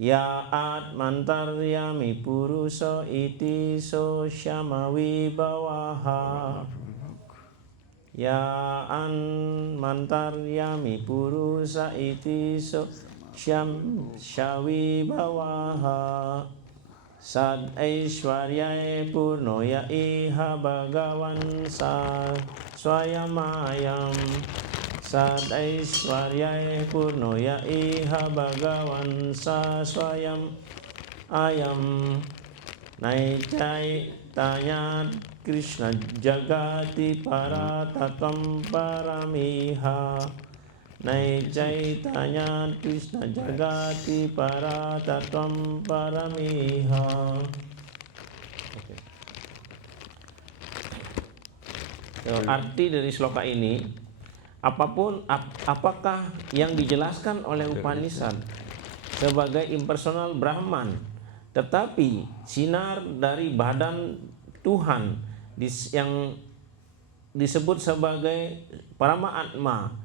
Ya at mantaryami purusa iti so syamawi bawaha. Ya an mantaryami purusa iti so syawi bawaha. Sad aishwaryae purnoya iha bhagavan sa swayamayam. Sad aishwaryae purnoya iha bhagavan sa swayam ayam. Naicai tanya Krishna jagati paratatvam paramiha. Naicai tanya Krishna jagati paratatvam paramiha. Arti dari sloka ini, apakah yang dijelaskan oleh Upanishad sebagai impersonal Brahman, tetapi sinar dari badan Tuhan yang disebut sebagai Paramatma,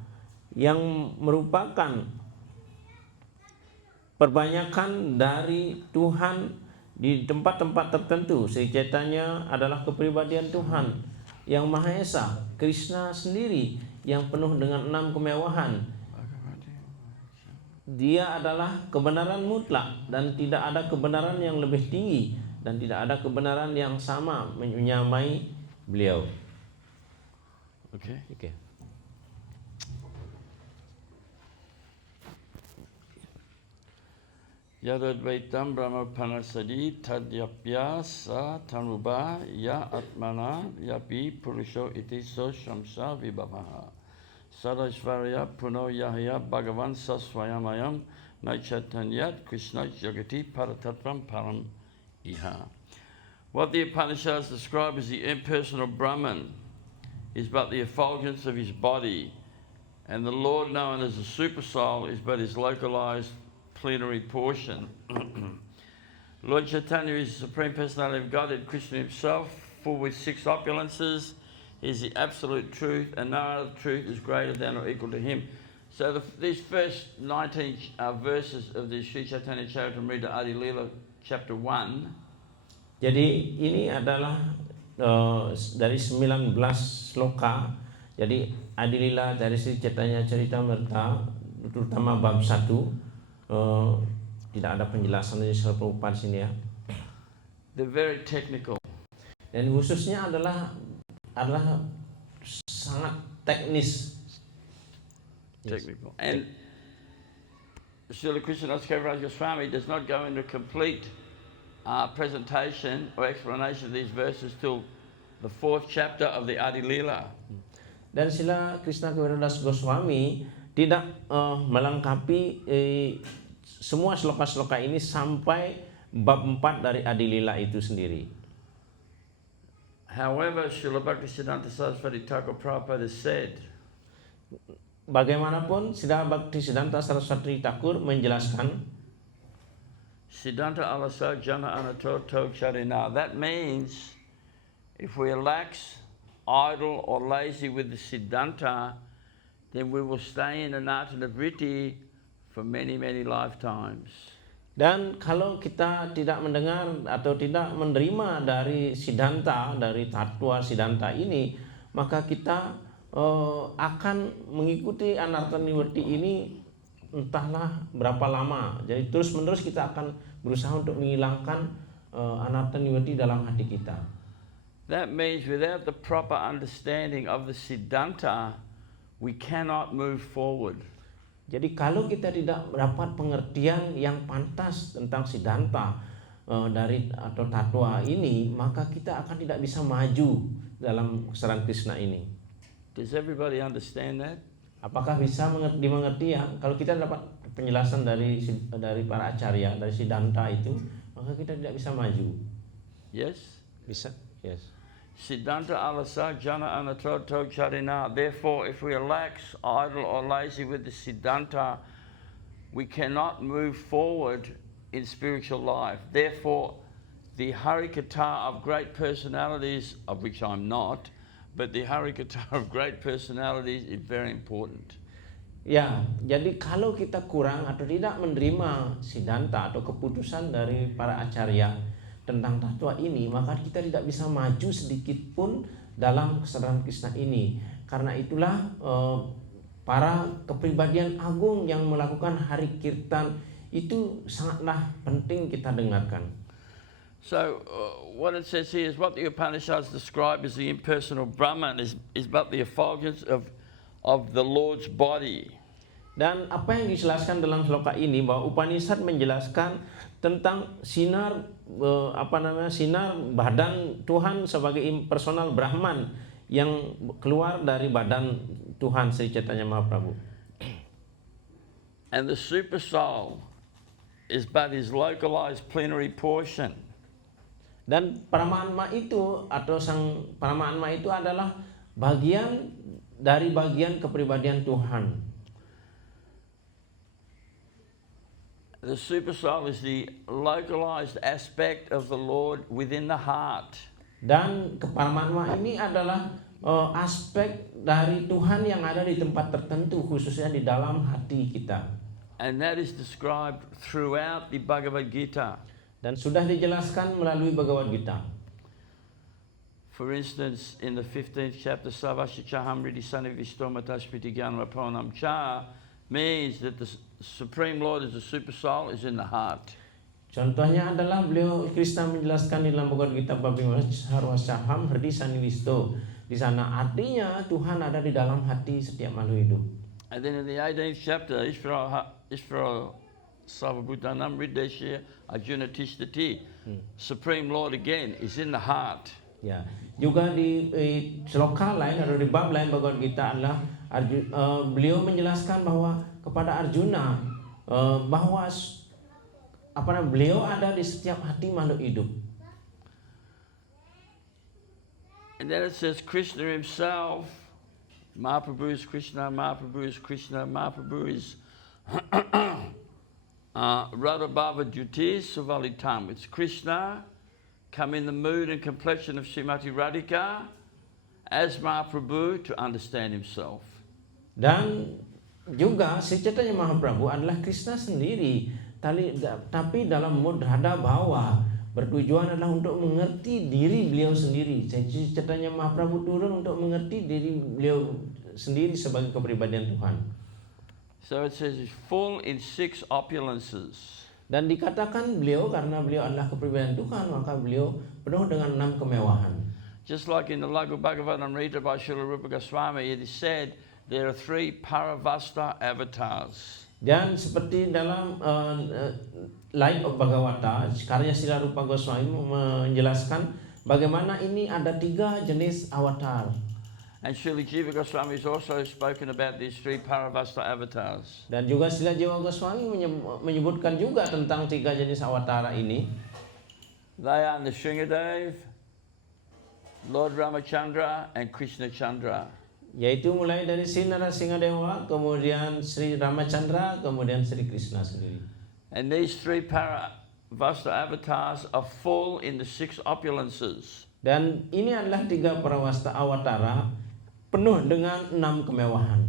yang merupakan perbanyakan dari Tuhan di tempat-tempat tertentu. Sri Chaitanya adalah kepribadian Tuhan yang Maha Esa, Krishna sendiri yang penuh dengan 6 kemewahan. Dia adalah kebenaran mutlak dan tidak ada kebenaran yang lebih tinggi dan tidak ada kebenaran yang sama menyamai beliau. Okay. Yadadvaitam Brahma Panasadi Tadyapya Sa Tanuba Ya Atmana Yapi Purusho Iti So Shamsa Vibhavaha Sadashvarya Puno Yahya Bhagavan Saswayamayam Naichatanyat Krishna Jagati Paratatvam Param Iha. What the Upanishads describe as the impersonal Brahman is but the effulgence of his body, and the Lord known as the Super Soul is but his localized plenary portion. Lord Chaitanya is the Supreme Personality of Godhead, Krishna himself, full with 6 opulences. He is the absolute truth, and no other truth is greater than or equal to him. So these first 19 verses of the Sri Chaitanya Charitamrita Adi Lila chapter 1. Jadi ini adalah dari 19 sloka. Jadi Adi Lila dari Sri Chaitanya Charitamrita, terutama bab 1. Tidak ada penjelasan dari Srila Prabhupada di sini ya. They're very technical. Dan khususnya adalah sangat teknis. Technical. And Srila Krishnadas Kaviraj Goswami does not go into complete presentation or explanation of these verses till the 4th chapter of the Adi Lila. Dan Srila Krishna Kaviraj Goswami tidak melengkapi semua sloka-sloka ini sampai bab 4 dari Adi Lila itu sendiri. However, Srila Bhaktisiddhanta Saraswati Thakur Prabhupada said, bagaimanapun Srila Bhaktisiddhanta Saraswati Thakur menjelaskan, Siddhanta alasa jana anato tog charina. That means if we are lax, idle or lazy with the Siddhanta, then we will stay in anatana vritti for many, many lifetimes. Dan kalau kita tidak mendengar atau tidak menerima dari Siddhanta, dari tatwa Siddhanta ini, maka kita akan mengikuti anarta niwati ini entahlah berapa lama. Jadi terus-menerus kita akan berusaha untuk menghilangkan anarta niwati dalam hati kita. That means without the proper understanding of the Siddhanta, we cannot move forward. Jadi kalau kita tidak mendapat pengertian yang pantas tentang Siddhanta dari atau tatwa ini, maka kita akan tidak bisa maju dalam kesesaran Krishna ini. Does everybody understand that? Apakah bisa dimengerti ya? Kalau kita dapat penjelasan dari para acarya, dari Siddhanta itu, maka kita tidak bisa maju. Yes? Bisa? Yes. Siddhanta alasa jana anato tog charina. Therefore, if we are lax, idle or lazy with the Siddhanta, we cannot move forward in spiritual life. Therefore, the Harikatha of great personalities, of which I'm not, but the Harikatha of great personalities is very important. Ya, jadi kalau kita kurang atau tidak menerima siddhanta atau keputusan dari para acarya tentang tattwa ini, maka kita tidak bisa maju sedikit pun dalam kesadaran Krishna ini. Karena itulah para kepribadian agung yang melakukan hari kirtan itu sangatlah penting kita dengarkan. So what it says here is what the Upanishads describe as the impersonal Brahman is but the effulgence of the Lord's body. Dan apa yang dijelaskan dalam sloka ini, bahwa Upanishad menjelaskan tentang sinar sinar badan Tuhan sebagai impersonal Brahman yang keluar dari badan Tuhan Sri Chaitanya Mahaprabhu. And the super soul is but his localized plenary portion. Dan Paramatma itu atau sang Paramatma itu adalah bagian dari bagian kepribadian Tuhan. The super soul is the localized aspect of the Lord within the heart. Dan Paramatma ini adalah aspek dari Tuhan yang ada di tempat tertentu, khususnya di dalam hati kita. And that is described throughout the Bhagavad Gita. Dan sudah dijelaskan melalui Bhagavad Gita. For instance, in the 15th chapter, Savashachaham Ridisani Vistomatashpiti Gyanamaponam Cha means that the Supreme Lord is the super soul, is in the heart. Contohnya adalah beliau Krishna menjelaskan di dalam Bhagavad Gita bab 15 Sarvasaham Hridisani Visto. Di sana artinya Tuhan ada di dalam hati setiap makhluk hidup. And then in the 18th chapter, Ishvara Sarvabhutanam Rideshya Arjuna Tishtati, Supreme Lord again is in the heart. Ya, juga di sloka lain atau di bab lain Bhagavad Gita adalah beliau menjelaskan bahwa kepada Arjuna bahwa beliau ada di setiap hati makhluk hidup. And then it says Krishna himself, Mahaprabhu is Krishna, Mahaprabhu is Krishna, Mahaprabhu is Radha Bhava Jyoti Suvalitam. It's Krishna come in the mood and complexion of Srimati Radhika as Mahaprabhu to understand himself. Dan juga Sri Chaitanya Mahaprabhu adalah Krishna sendiri, tapi dalam mood Radha Bhava, bertujuan adalah untuk mengerti diri beliau sendiri. Sri Chaitanya Mahaprabhu turun untuk mengerti diri beliau sendiri sebagai kepribadian Tuhan. So it says he's full in 6 opulences. Dan dikatakan beliau karena beliau adalah kepribadian Tuhan, maka beliau penuh dengan 6 kemewahan. Just like in the Lagu Bhagavatamrita by Srila Rupa Goswami, it is said there are 3 Paravasta avatars. Dan seperti dalam Light of Bhagavata, karya Srila Rupa Goswami menjelaskan bagaimana ini ada 3 jenis avatar. And Srila Jiva Goswami has also spoken about these 3 Paravasta avatars. Dan juga Srila Jiva Goswami menyebutkan juga tentang 3 jenis awatara ini. They are Nrsingadev, Lord Ramachandra, and Krishna Chandra. Yaitu mulai dari Sri Narasimhadewa, kemudian Sri Ramachandra, kemudian Sri Krishna sendiri. And these 3 Paravasta avatars are full in the 6 opulences. Dan ini adalah 3 Paravasta awatara penuh dengan 6 kemewahan.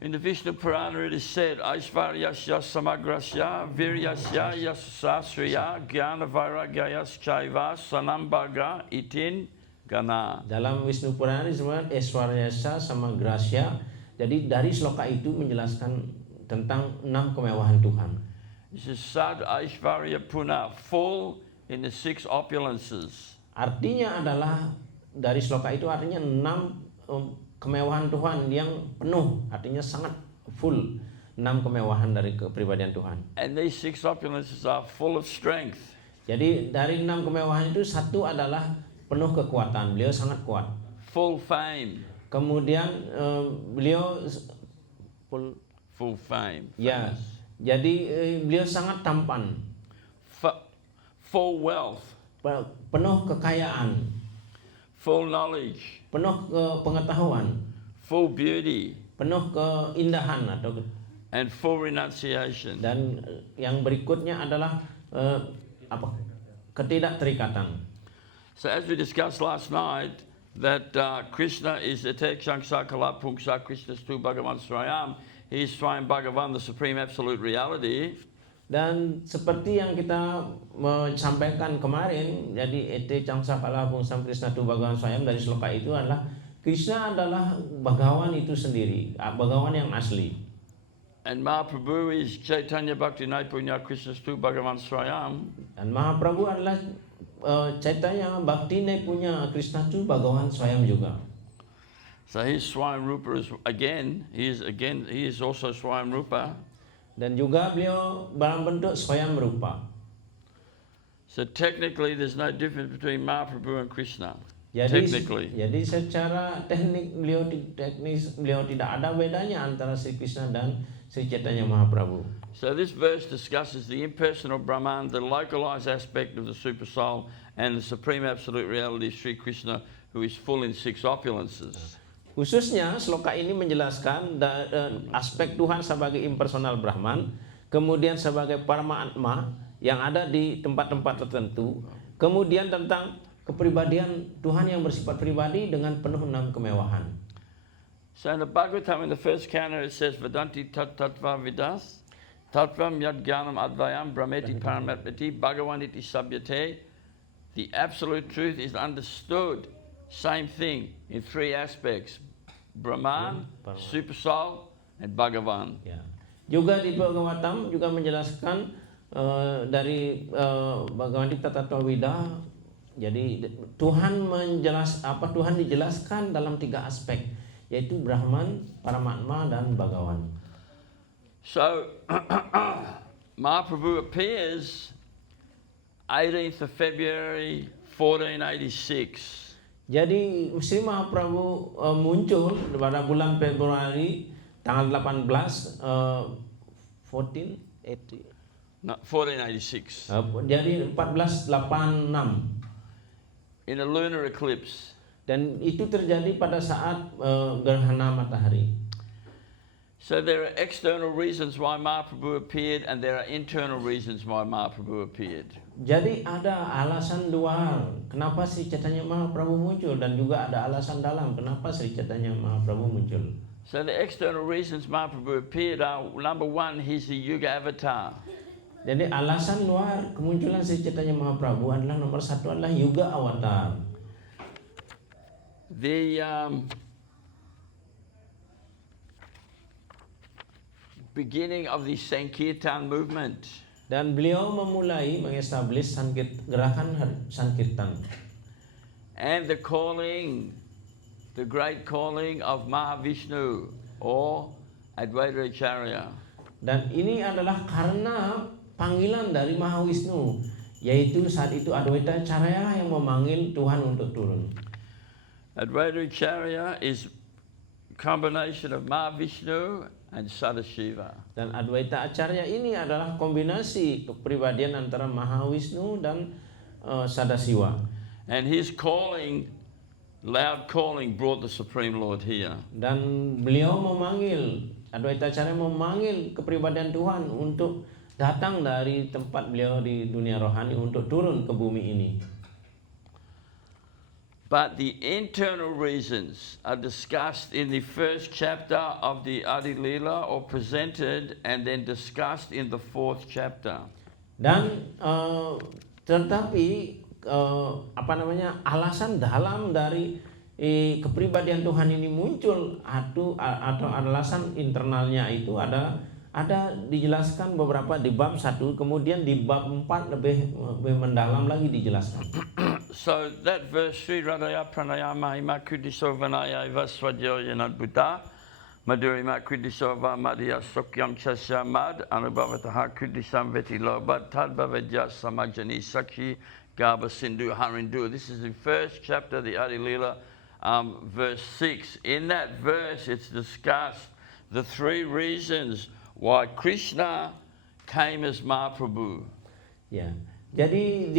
In the Vishnu Purana it is said, Aishvaryasya samagrasya viryasya yasasriya jnana vairagyayaschaiva sanambaga itin gana. Dalam Wisnu Purana disebut Aishvaryasya samagrasya. Jadi dari sloka itu menjelaskan tentang 6 kemewahan Tuhan. This is Sad Aishvarya Puna, full in the 6 opulences. Artinya adalah dari sloka itu artinya 6 kemewahan Tuhan yang penuh, artinya sangat full, 6 kemewahan dari kepribadian Tuhan. And these 6 opulences are full of strength. Jadi dari 6 kemewahan itu satu adalah penuh kekuatan, beliau sangat kuat. Full fame. Kemudian beliau Full fame. ya, jadi beliau sangat tampan. Full wealth. Penuh kekayaan. Full knowledge. Penuh pengetahuan. Full beauty. Penuh keindahan atau and full renunciation. Dan yang berikutnya adalah ketidakterikatan. So as we discussed last night, that Krishna is Ete Changsa Kala Pungsa Krishna Stu Bhagavan Swayam. He is Swayam Bhagavan, the supreme absolute reality. Dan seperti yang kita sampaikan kemarin, jadi ete cangsa kala pungsam Krishna tu Bhagavan Swayam, dari sloka itu adalah Krishna adalah Bhagawan itu sendiri, Bhagawan yang asli. And Mahaprabhu is Chaitanya Bhakti Naipunya Krishna Stu Bhagavan Swayam. Dan Mahaprabhu adalah Chaitanya Bhakti Naipunya Krishna tu Bhagawan Swayam juga. So his Swayam Rupa is he is also Swayam Rupa. Dan juga beliau dalam bentuk Swayam Rupa. So technically there's no difference between Mahaprabhu and Krishna. Jadi secara teknis beliau tidak ada bedanya antara Sri Krishna dan Sri Chaitanya Mahaprabhu. So this verse discusses the impersonal Brahman, the localized aspect of the super soul, and the supreme absolute reality Sri Krishna, who is full in 6 opulences. Khususnya sloka ini menjelaskan aspek Tuhan sebagai impersonal Brahman, kemudian sebagai Paramatma yang ada di tempat-tempat tertentu, kemudian tentang kepribadian Tuhan yang bersifat pribadi dengan penuh 6 kemewahan. So in the Bhagavatam, in the first canto, it says Vedanti tattva vidas tattvam yad jnanam advayam brahmeti paramatmati bhagavan iti sabhyate. The absolute truth is understood, same thing, in 3 aspects: Brahman, Super Soul, and Bhagavan. Ya. Juga di Bhagavatam juga menjelaskan dari Bhagavadgita Tattwavida. Jadi Tuhan dijelaskan dalam 3 aspek, yaitu Brahman, Paramatma, dan Bhagavan. So Mahaprabhu appears 18th of February 1486. Jadi Sri Mahaprabhu muncul pada bulan Februari tanggal 18 1486. Jadi 1486. In a lunar eclipse. Dan itu terjadi pada saat gerhana matahari. So there are external reasons why Mahaprabhu appeared, and there are internal reasons why Mahaprabhu appeared. Jadi ada alasan luar kenapa Sri Chaitanya Mahaprabhu muncul, dan juga ada alasan dalam kenapa Sri Chaitanya Mahaprabhu muncul. So the external reasons Mahaprabhu appeared are, number 1, he's the Yuga avatar. Jadi alasan luar kemunculan Sri Chaitanya Mahaprabhu adalah nomor 1 adalah Yuga Avatar. The beginning of the Sankirtan movement. Dan beliau memulai mengestablish gerakan Sankirtan. And the great calling of Mahavishnu or Advaita Acharya. Dan ini adalah karena panggilan dari Mahawisnu, yaitu saat itu Advaita Acharya yang memanggil Tuhan untuk turun. Advaita Acharya is combination of Mahavishnu and Sadashiva. Dan Advaita Acharya ini adalah kombinasi kepribadian antara Mahawisnu dan Sadasiva. And his loud calling brought the Supreme Lord here. Dan beliau Advaita Acharya memanggil kepribadian Tuhan untuk datang dari tempat beliau di dunia rohani untuk turun ke bumi ini. But the internal reasons are discussed in the first chapter of the Adi Lila, or presented and then discussed in the 4th chapter. Dan tetapi alasan dalam dari kepribadian Tuhan ini muncul atau alasan internalnya itu ada dijelaskan beberapa di bab 1, kemudian di bab 4 lebih mendalam lagi dijelaskan. So that verse, Sri Radhaya Pranayama Hima Kudisovanaya Vaswadyo Yanad Buddha Madhurima Kudisova Madhya Sokyam Chasya Mad Anubhavataha Kudisam Veti Lobat Tadbhavajya Samajani Sakhi Gaba Sindhu Harindu. This is the first chapter of the Adi Lila, verse 6. In that verse it's discussed the 3 reasons why Krishna came as Mahaprabhu. Ya. Jadi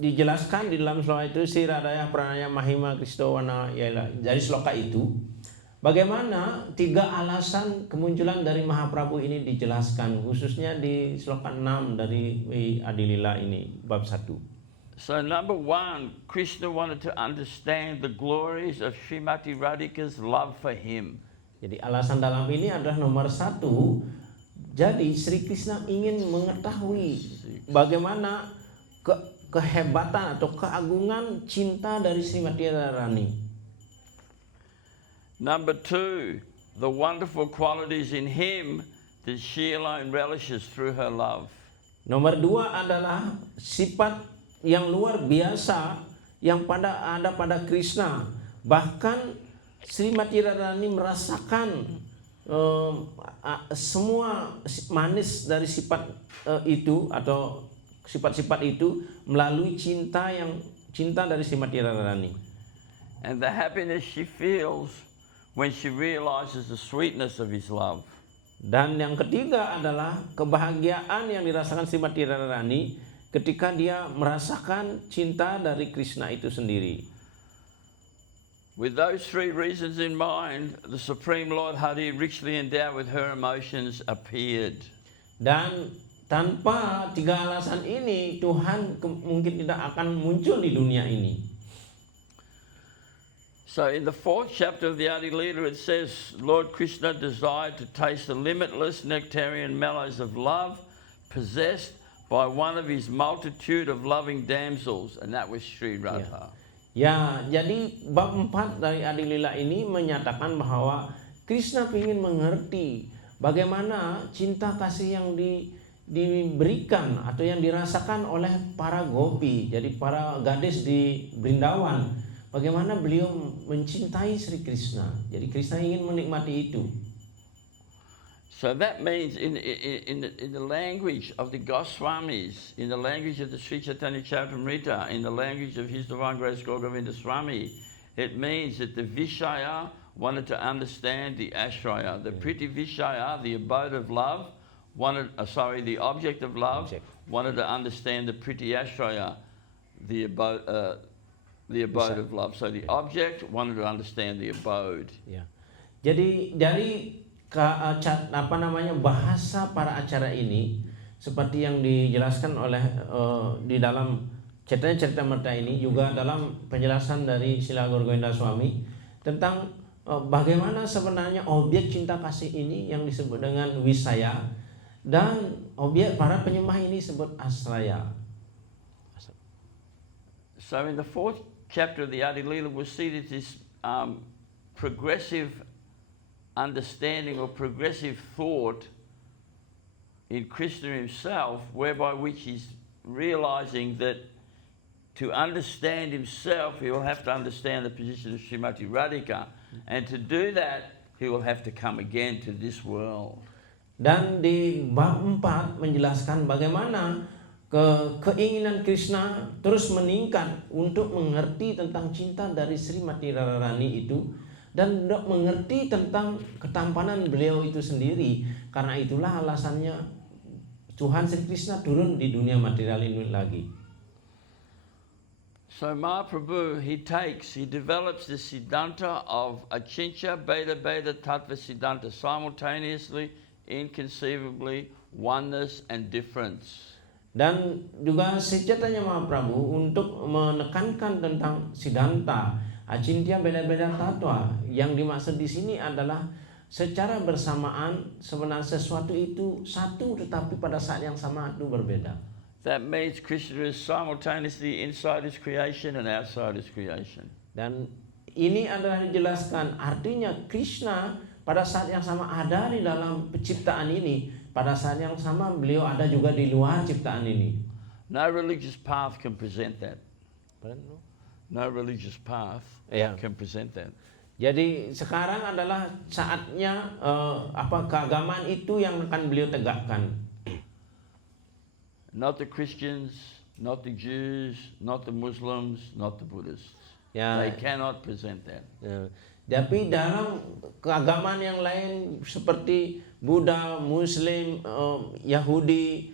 dijelaskan di dalam sloka itu Sri Radhaya Pranaya Mahima Kristowana Yela. Dari sloka itu bagaimana 3 alasan kemunculan dari Mahaprabhu ini dijelaskan, khususnya di sloka 6 dari Adi Lila ini bab 1. So number one, Krishna wanted to understand the glories of Srimati Radhika's love for him. Jadi alasan dalam ini adalah nomor satu. Jadi Sri Krishna ingin mengetahui bagaimana kehebatan atau keagungan cinta dari Srimati Radharani. Number two, the wonderful qualities in him that she alone relishes through her love. Nomor dua adalah sifat yang luar biasa yang ada pada Krishna. Bahkan Srimati Radharani merasakan semua manis dari sifat itu atau sifat-sifat itu melalui cinta dari Srimati Radharani. And the happiness she feels when she realizes the sweetness of his love. Dan yang ketiga adalah kebahagiaan yang dirasakan Srimati Radharani ketika dia merasakan cinta dari Krishna itu sendiri. With those three reasons in mind, the Supreme Lord Hari, richly endowed with her emotions, appeared. Dan tanpa tiga alasan ini, Tuhan mungkin tidak akan muncul di dunia ini. So in the 4th chapter of the Adi Lila, it says, Lord Krishna desired to taste the limitless nectarian mellows of love, possessed by one of his multitude of loving damsels, and that was Sri Radha. Ya, jadi bab 4 dari Adi Lila ini menyatakan bahwa Krishna ingin mengerti bagaimana cinta kasih yang diberikan atau yang dirasakan oleh para gopi, jadi para gadis di Brindawan. Bagaimana beliau mencintai Sri Krishna. Jadi Krishna ingin menikmati itu. So that means in the language of the Goswamis, in the language of the Sri Chaitanya Charitamrita, in the language of His Divine Grace Gaura Govinda Swami, it means that the Vishaya wanted to understand the Ashraya. The Priti Vishaya, the abode of love, the object of love, wanted to understand the Priti Ashraya, the abode of love. So the object wanted to understand the abode. Ya. Jadi dari bahasa para acara ini seperti yang dijelaskan oleh di dalam Chaitanya Charitamrita ini, juga dalam penjelasan dari Srila Gaura Govinda Swami tentang bagaimana sebenarnya objek cinta kasih ini yang disebut dengan Wisaya, dan objek para penyembah ini disebut Asraya. So in the 4th chapter of the Adi Lila, we'll see that this progressive understanding or progressive thought in Krishna himself, whereby which he's realizing that to understand himself, he will have to understand the position of Srimati Radhika, and to do that, he will have to come again to this world. Dan di bab 4 menjelaskan bagaimana keinginan Krishna terus meningkat untuk mengerti tentang cinta dari Srimati Radharani itu, dan mengerti tentang ketampanan beliau itu sendiri. Karena itulah alasannya Tuhan Sri Krishna turun di dunia material ini lagi. So Mahaprabhu, he develops the Siddhanta of Achincha, Beta, Tattva Siddhanta simultaneously, inconceivably, oneness and difference. Dan juga Sri Chaitanya Mahaprabhu untuk menekankan tentang Siddhanta Acintya, beda-beda tatwa. Yang dimaksud di sini adalah secara bersamaan sebenarnya sesuatu itu satu, tetapi pada saat yang sama itu berbeda. That means Krishna is simultaneously inside his creation and outside his creation. Dan ini adalah dijelaskan, artinya Krishna pada saat yang sama ada di dalam penciptaan ini, pada saat yang sama beliau ada juga di luar ciptaan ini. No religious path can present that. No religious path can present that. Jadi sekarang adalah saatnya keagamaan itu yang akan beliau tegakkan. Not the Christians, not the Jews, not the Muslims, not the Buddhists. They cannot present that. Tapi dalam keagamaan yang lain seperti Buddha, Muslim, Yahudi,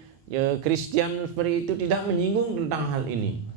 Kristen seperti itu tidak menyinggung tentang hal ini.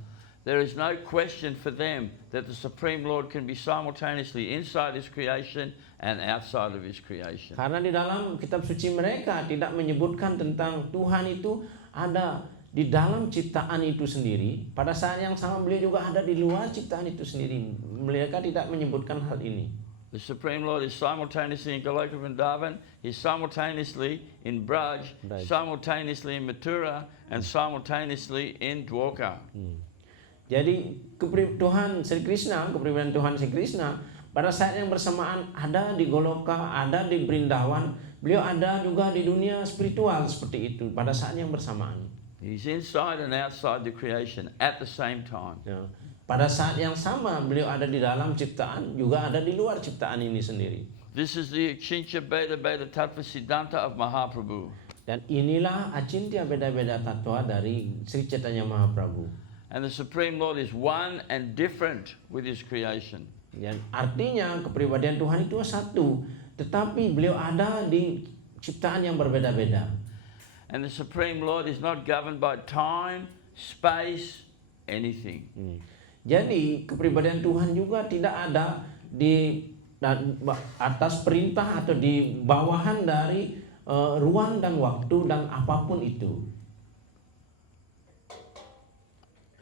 There is no question for them that the Supreme Lord can be simultaneously inside His creation and outside of His creation. Karena di dalam kitab suci mereka tidak menyebutkan tentang Tuhan itu ada di dalam ciptaan itu sendiri, pada saat yang sama beliau juga ada di luar ciptaan itu sendiri. Mereka tidak menyebutkan hal ini. The Supreme Lord is simultaneously in Goloka Vrindavan, He's simultaneously in Braj, simultaneously in Mathura, and simultaneously in Dwarka. Jadi Tuhan Sri Krishna, kepribadian Tuhan Sri Krishna pada saat yang bersamaan ada di Goloka, ada di Brindawan, beliau ada juga di dunia spiritual seperti itu pada saat yang bersamaan. He's inside and outside the creation at the same time. Ya. Pada saat yang sama beliau ada di dalam ciptaan, juga ada di luar ciptaan ini sendiri. This is the Achincha Beda Beda Tattva Siddhanta of Mahaprabhu. Dan inilah Acintya beda-beda tatwa dari Sri Chaitanya Mahaprabhu. And the Supreme Lord is one and different with His creation. Dan artinya kepribadian Tuhan itu satu, tetapi beliau ada di ciptaan yang berbeda-beda. And the Supreme Lord is not governed by time, space, anything. Jadi kepribadian Tuhan juga tidak ada di atas perintah atau di bawahan dari ruang dan waktu dan apapun itu.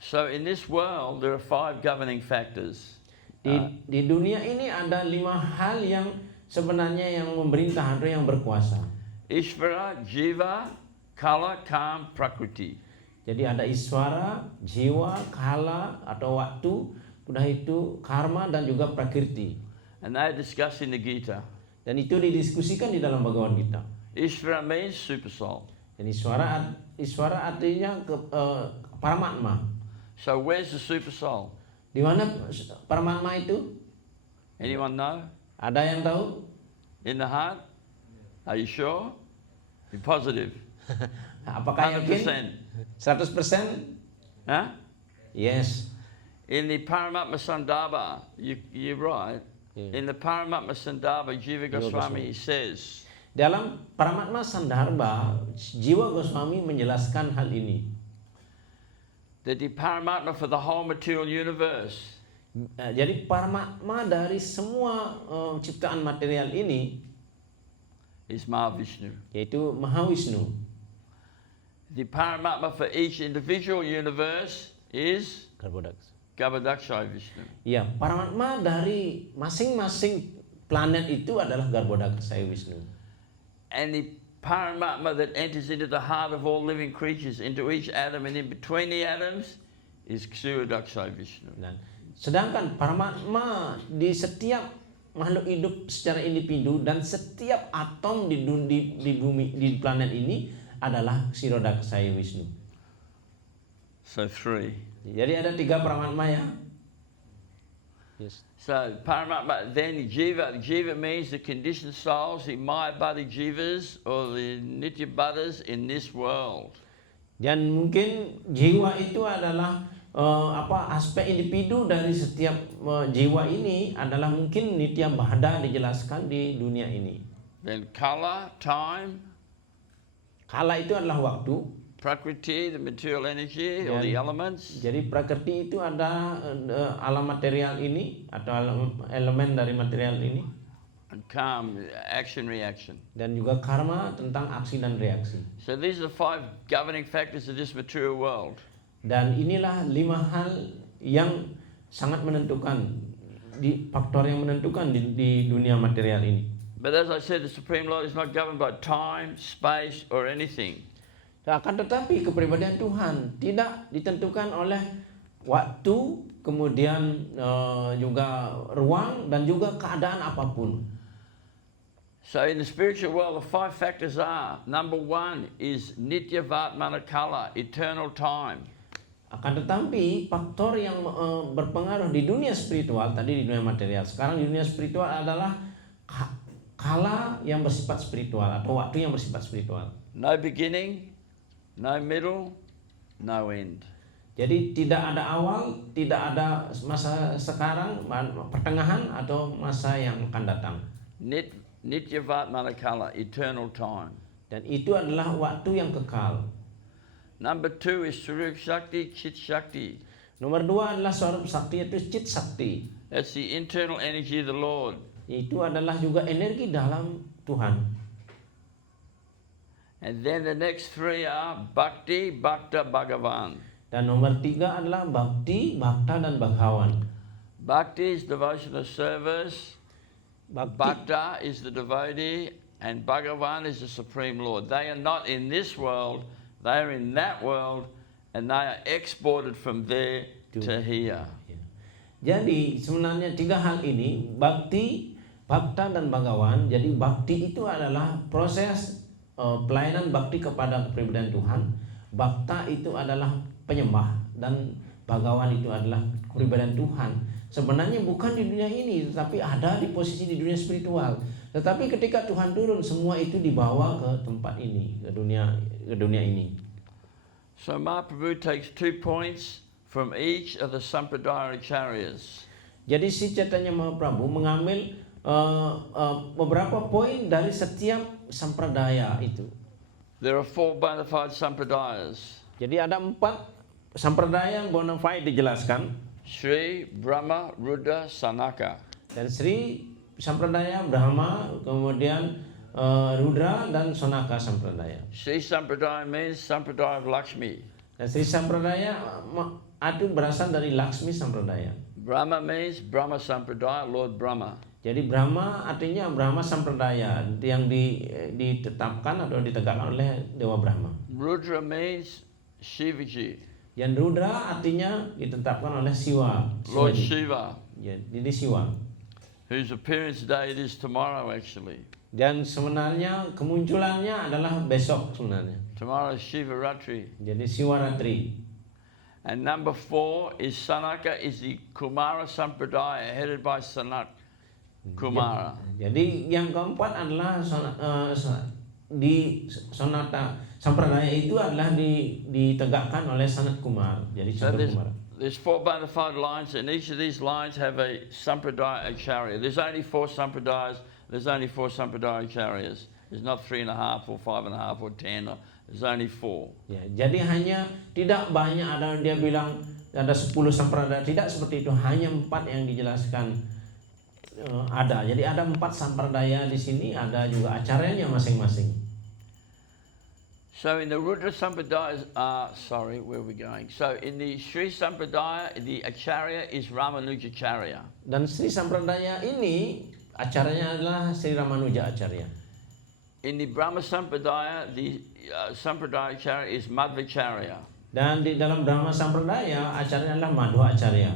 So in this world there are 5 governing factors. Di dunia ini ada 5 hal yang sebenarnya yang memerintah atau yang berkuasa. Ishvara, Jiva, Kala, Kam, Prakriti. Jadi ada Iswara, jiwa, kala atau waktu, udah itu karma dan juga prakriti. And they are discussed in the Gita. Dan itu didiskusikan di dalam Bhagavad Gita. Ishvara means super soul. Jadi Iswara artinya Paramatma. So where's the super soul? Di mana Paramatma itu? Anyone know? Ada yang tahu? In the heart? Are you sure? Be positive. Apakah yakin? 100%? Huh? Yes. In the Paramatma Sandarbha, you're right. Yeah. In the Paramatma Sandarbha, Jiva Goswami says, dalam Paramatma Sandarbha, Jiwa Goswami menjelaskan hal ini. That the Paramatma for the whole material universe. Jadi Paramatma dari semua ciptaan material ini is Mahavishnu. Yaitu Mahavishnu. The Paramatma for each individual universe is Garbhodakshaya Vishnu. Ya, Paramatma dari masing-masing planet itu adalah Garbhodakshaya Vishnu. And the Paramatma that enters into the heart of all living creatures, into each atom and in between the atoms, is Kshuradakshaya Vishnu. Dan sedangkan Paramatma di setiap makhluk hidup secara individu dan setiap atom di bumi di planet ini adalah Kshirodakshaya Vishnu. So 3. Jadi ada 3 Paramatma ya. Yes. So Paramatma, then Jiva means the conditioned souls, the Mayabhadi Jivas or the Nitya Buddhas in this world. Dan mungkin jiwa itu adalah aspek individu dari setiap jiwa ini adalah mungkin Nitya Bada dijelaskan di dunia ini. Then Kala, time. Kala itu adalah waktu. Prakriti, the material energy or the elements. Jadi prakriti itu ada alam material ini atau elemen dari material ini. And karma, action reaction. Dan juga karma tentang aksi dan reaksi. So these are the 5 governing factors of this material world. Dan inilah 5 hal yang sangat menentukan, faktor yang menentukan di dunia material ini. But as I said, the Supreme Lord is not governed by time, space, or anything. Akan tetapi kepribadian Tuhan tidak ditentukan oleh waktu, kemudian juga ruang dan juga keadaan apapun. So in the spiritual world, the 5 factors are: number 1 is Nitya Vatmana Kala, eternal time. Akan tetapi faktor yang berpengaruh di dunia spiritual, tadi di dunia material, sekarang di dunia spiritual adalah kala yang bersifat spiritual atau waktu yang bersifat spiritual. No beginning, no middle, no end. Jadi tidak ada awal, tidak ada masa sekarang, pertengahan atau masa yang akan datang. Nitya Vatmana Kala, eternal time. Dan itu adalah waktu yang kekal. Number 2 is Swarup Shakti, Chit Shakti. Nomor 2 adalah Swarup Shakti, yaitu Chit Shakti. That's the internal energy of the Lord. Itu adalah juga energi dalam Tuhan. And then the next three are Bhakti, Bhakta, Bhagavan. Dan nomor 3 adalah Bhakti, Bhakta, dan Bhagawan. Bhakti is devotional service, Bhakti, Bhakta is the devotee, and Bhagavan is the Supreme Lord. They are not in this world, they are in that world, and they are exported from there to here. Jadi sebenarnya 3 hal ini, Bhakti, Bhakta, dan Bhagawan. Jadi Bhakti itu adalah proses pelayanan bakti kepada kepribadian Tuhan. Bhakta itu adalah penyembah, dan Bhagawan itu adalah kepribadian Tuhan. Sebenarnya bukan di dunia ini, tetapi ada di posisi di dunia spiritual. Tetapi ketika Tuhan turun, semua itu dibawa ke tempat ini, ke dunia ini. So Mahaprabhu takes 2 points from each of the Sampradaya acharyas. Jadi si Chaitanya Mahaprabhu mengambil beberapa poin dari setiap sampradaya itu. There are 4 bona fide Sampradayas. Jadi ada 4 sampradaya yang bona fide dijelaskan. Sri, Brahma, Rudra, Sanaka. Dan Sri Sampradaya, Brahma, kemudian Rudra, dan Sonaka Sampradaya. Sri Sampradaya means Sampradaya of Lakshmi. Dan Sri Sampradaya itu berasal dari Laksmi Sampradaya. Brahma means Brahma Sampradaya, Lord Brahma. Jadi Brahma artinya Brahma Sampradaya yang ditetapkan atau ditegakkan oleh Dewa Brahma. Rudra means Shivaji, Dan Rudra artinya ditetapkan oleh Siwa. Lord Siwaji. Shiva, Ya, jadi Siwa. whose appearance day it is tomorrow actually. Dan sebenarnya kemunculannya adalah besok sebenarnya. Tomorrow is Shivaratri. Jadi Siwaratri. And number 4 is Sanaka, is the Kumara Sampradaya headed by Sanat Kumara. Jadi yang keempat adalah di Sonata Sampradaya itu adalah ditegakkan oleh Sanat Kumar. Jadi So Sanat Kumar. there's 4 bona fide lines, and each of these lines have a Sampradaya Acharya. There's only 4 Sampradayas, there's only 4 Sampradaya Acharyas. There's not 3.5 or 5.5 or 10, there's only 4. Ya, jadi hanya tidak banyak ada dia bilang ada 10 sampradaya, tidak seperti itu, hanya 4 yang dijelaskan ada. Jadi ada 4 sampradaya di sini, ada juga acaranya masing-masing. So in the Rudra Sampradaya, where are we going? So in the Sri Sampradaya, the Acharya is Ramanujacharya. Dan Sri Sampradaya ini acaranya adalah Sri Ramanuja Acharya. In the Brahma Sampradaya, the Sampradaya Acharya is Madhvacharya. Dan di dalam Brahma Sampradaya acaranya adalah Madhva Acharya.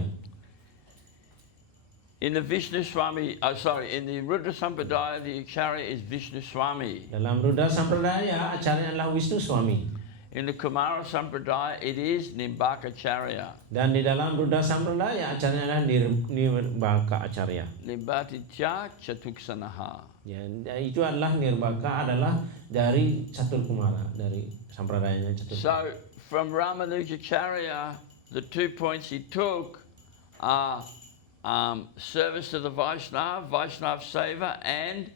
In the in the Rudra Sampradaya, the Acharya is Vishnu Swami. Dalam Rudra Sampradaya acaranya adalah Wisnu Swami. In the Kumara Sampradaya, it is Nimbakacharya. Dan di dalam Rudra Sampradaya acaranya adalah Nirbaka Acharya. Nimbatitya Chatuksanaha. Ya, itu adalah Nirbaka adalah dari Catur Kumara, dari sampradayanya Catur. So from Ramanujacharya, the 2 points he took are service to the Vaishnava Seva, and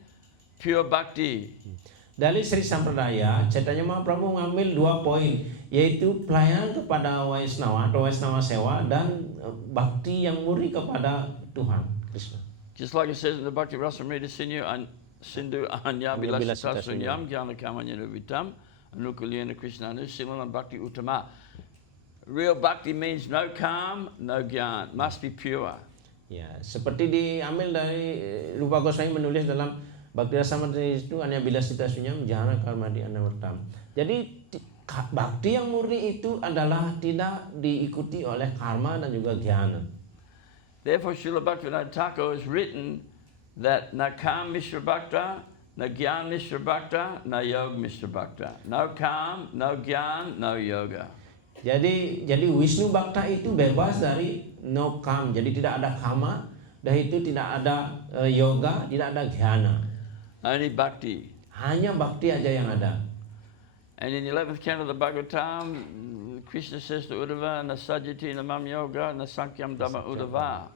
pure bhakti. Dari Sri Sampradaya, Chaitanya Mahaprabhu mengambil 2 poin, yaitu pelayanan kepada Vaishnava atau Vaishnava Sewa, dan bakti yang murni kepada Tuhan Krishna. Just like it says in the Bhakti Rasamrita Sindhu Anya Bilasita Sunyam Jnana Kamanyana Vitam Anukulyana Krishnanu Simalan Bhakti Uttama. Real bhakti means no karma, no gyan, must be pure. Ya, seperti diambil dari Rupa Goswami menulis dalam Bhakti Rasamrita itu hanya Bilasita Sunyam Jnana Karma di Anavartam. Jadi bakti yang murni itu adalah tidak diikuti oleh karma dan juga jnana. Therefore, Srila Bhaktivinoda Thakur has written that na kam Mishra Bhakta, na gyan Mishra Bhakta, na yoga Mishra Bhakta. No kam, no gyan, no yoga. Jadi Wisnu Bhakta itu bebas dari no kam, jadi tidak ada kama, dan itu tidak ada yoga, tidak ada jnana. Only bhakti. Hanya bakti aja yang ada. And in the 11th canto of the Bhagavatam, Krishna says to Uddhava, na sajjati namam yoga, na sankyam dhamma uddhava.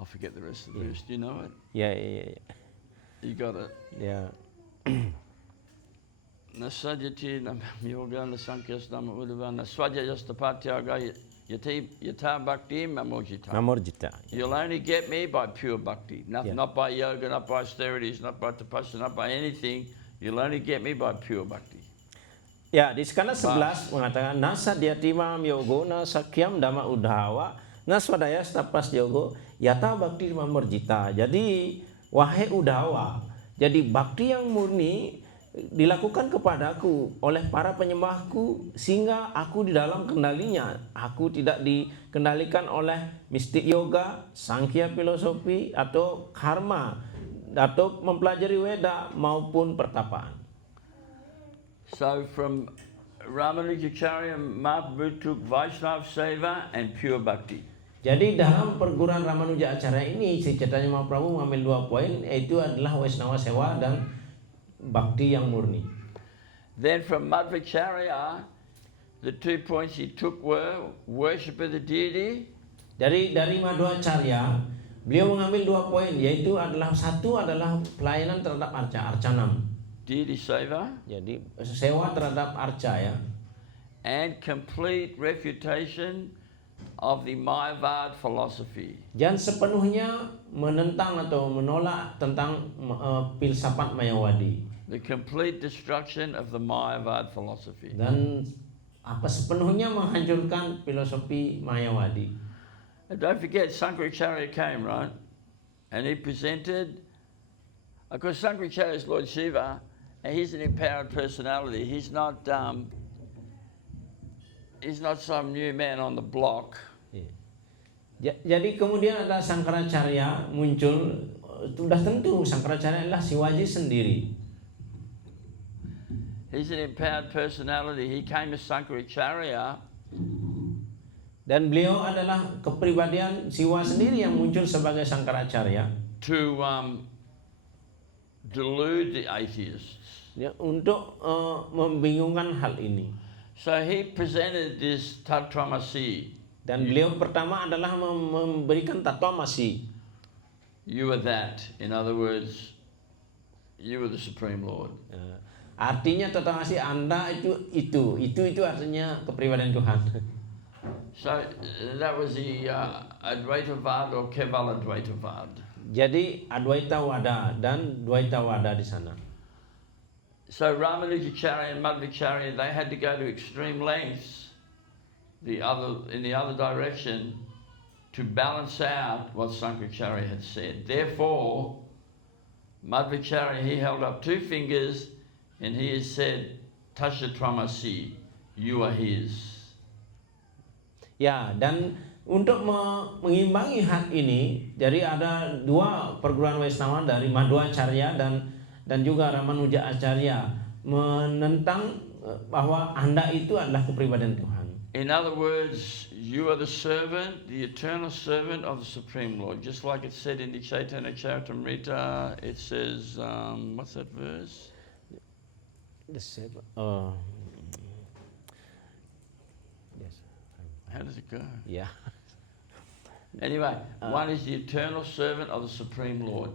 I forget the rest of the verse. Do you know it? Ya. You got it. Ya. Na sajjati namam yoga, na sankyam dhamma uddhava, na swajayastapatyaga yata bhakti mamojita. Namorjita. You'll only get me by pure bhakti, not by yoga, not by austerities, not by tapasya, not by anything. You'll only get me by pure bhakti. Ya, di skala 11 mengatakan nasa diatimam yogona sakyam dama udhawa naswadaya tapas yogo yata bakti mamerjita. Jadi wahai Udawa, jadi bakti yang murni dilakukan kepadaku oleh para penyembahku sehingga aku di dalam kendalinya. Aku tidak dikendalikan oleh mistik yoga, Sankhya filosofi atau karma atau mempelajari Weda maupun pertapaan. So from Ramanujacharya, Mahaprabhu took Vaishnava Seva and pure bhakti. Jadi dalam perguruan Ramanuja Acarya ini si Chaitanya Mahaprabhu mengambil 2 poin, yaitu adalah Vaishnava Sewa dan bakti yang murni. Then from Madhvacharya, the 2 points he took were worship of the deity. Dari Madhvacarya, beliau mengambil 2 poin, yaitu adalah satu adalah pelayanan terhadap arcanam. Deity Seva. Jadi sewa terhadap arca ya. And complete refutation of the Mayavad philosophy. Dan sepenuhnya menentang atau menolak tentang filsafat Mayawadi. The complete destruction of the Mayavad philosophy. Dan sepenuhnya menghancurkan filosofi Mayawadi. And don't forget, Sankaracharya came, right? And he presented, of course, Sankaracharya is Lord Shiva, and he's an empowered personality. He's not some new man on the block. Jadi kemudian ada Sangkaracarya muncul, sudah tentu Sangkaracarya adalah Shivaji sendiri. He's an empowered personality. He came as Sankaracharya. Dan beliau adalah kepribadian Shiva sendiri yang muncul sebagai Sangkaracarya. To delude the atheists. Ya, untuk membingungkan hal ini. So he presented this Tattvamasi. Dan beliau pertama adalah memberikan Tattvamasi. You are that. In other words, you are the Supreme Lord. Artinya Tattvamasi Anda itu artinya kepribadian Tuhan. So that was the Advaitavad or Kevala Advaitavad. Jadi Advaita Wada dan Dvaita Wada di sana. So Ramanujacharya and Madhvacharya, they had to go to extreme lengths in the other direction to balance out what Sankaracharya had said. Therefore, Madhvacharya, he held up 2 fingers and he has said, Tasha Tramasi, you are his. Ya, dan untuk mengimbangi hal ini, jadi ada 2 perguruan Vaishnava dari Madhvacarya dan juga Ramanuja Acarya menentang bahwa Anda itu adalah kepribadian Tuhan. In other words, you are the servant, the eternal servant of the Supreme Lord. Just like it said in the Chaitanya Charitamrita, it says, what's that verse? Yes. How does it go? Ya. Anyway, one is the eternal servant of the Supreme Lord.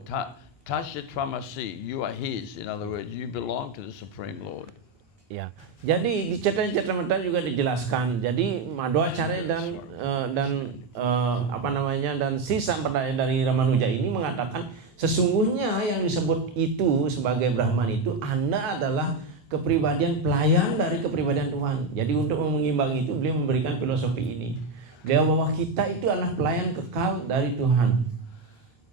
Tasya Tramasi, you are his. In other words, you belong to the Supreme Lord. Ya. Jadi di Chaitanya Charitamrita juga dijelaskan. Jadi Madhvacarya dan si sampradaya dari Ramanuja ini mengatakan sesungguhnya yang disebut itu sebagai Brahman itu Anda adalah kepribadian pelayan dari kepribadian Tuhan. Jadi untuk mengimbangi itu beliau memberikan filosofi ini. Beliau bahwa kita itu adalah pelayan kekal dari Tuhan.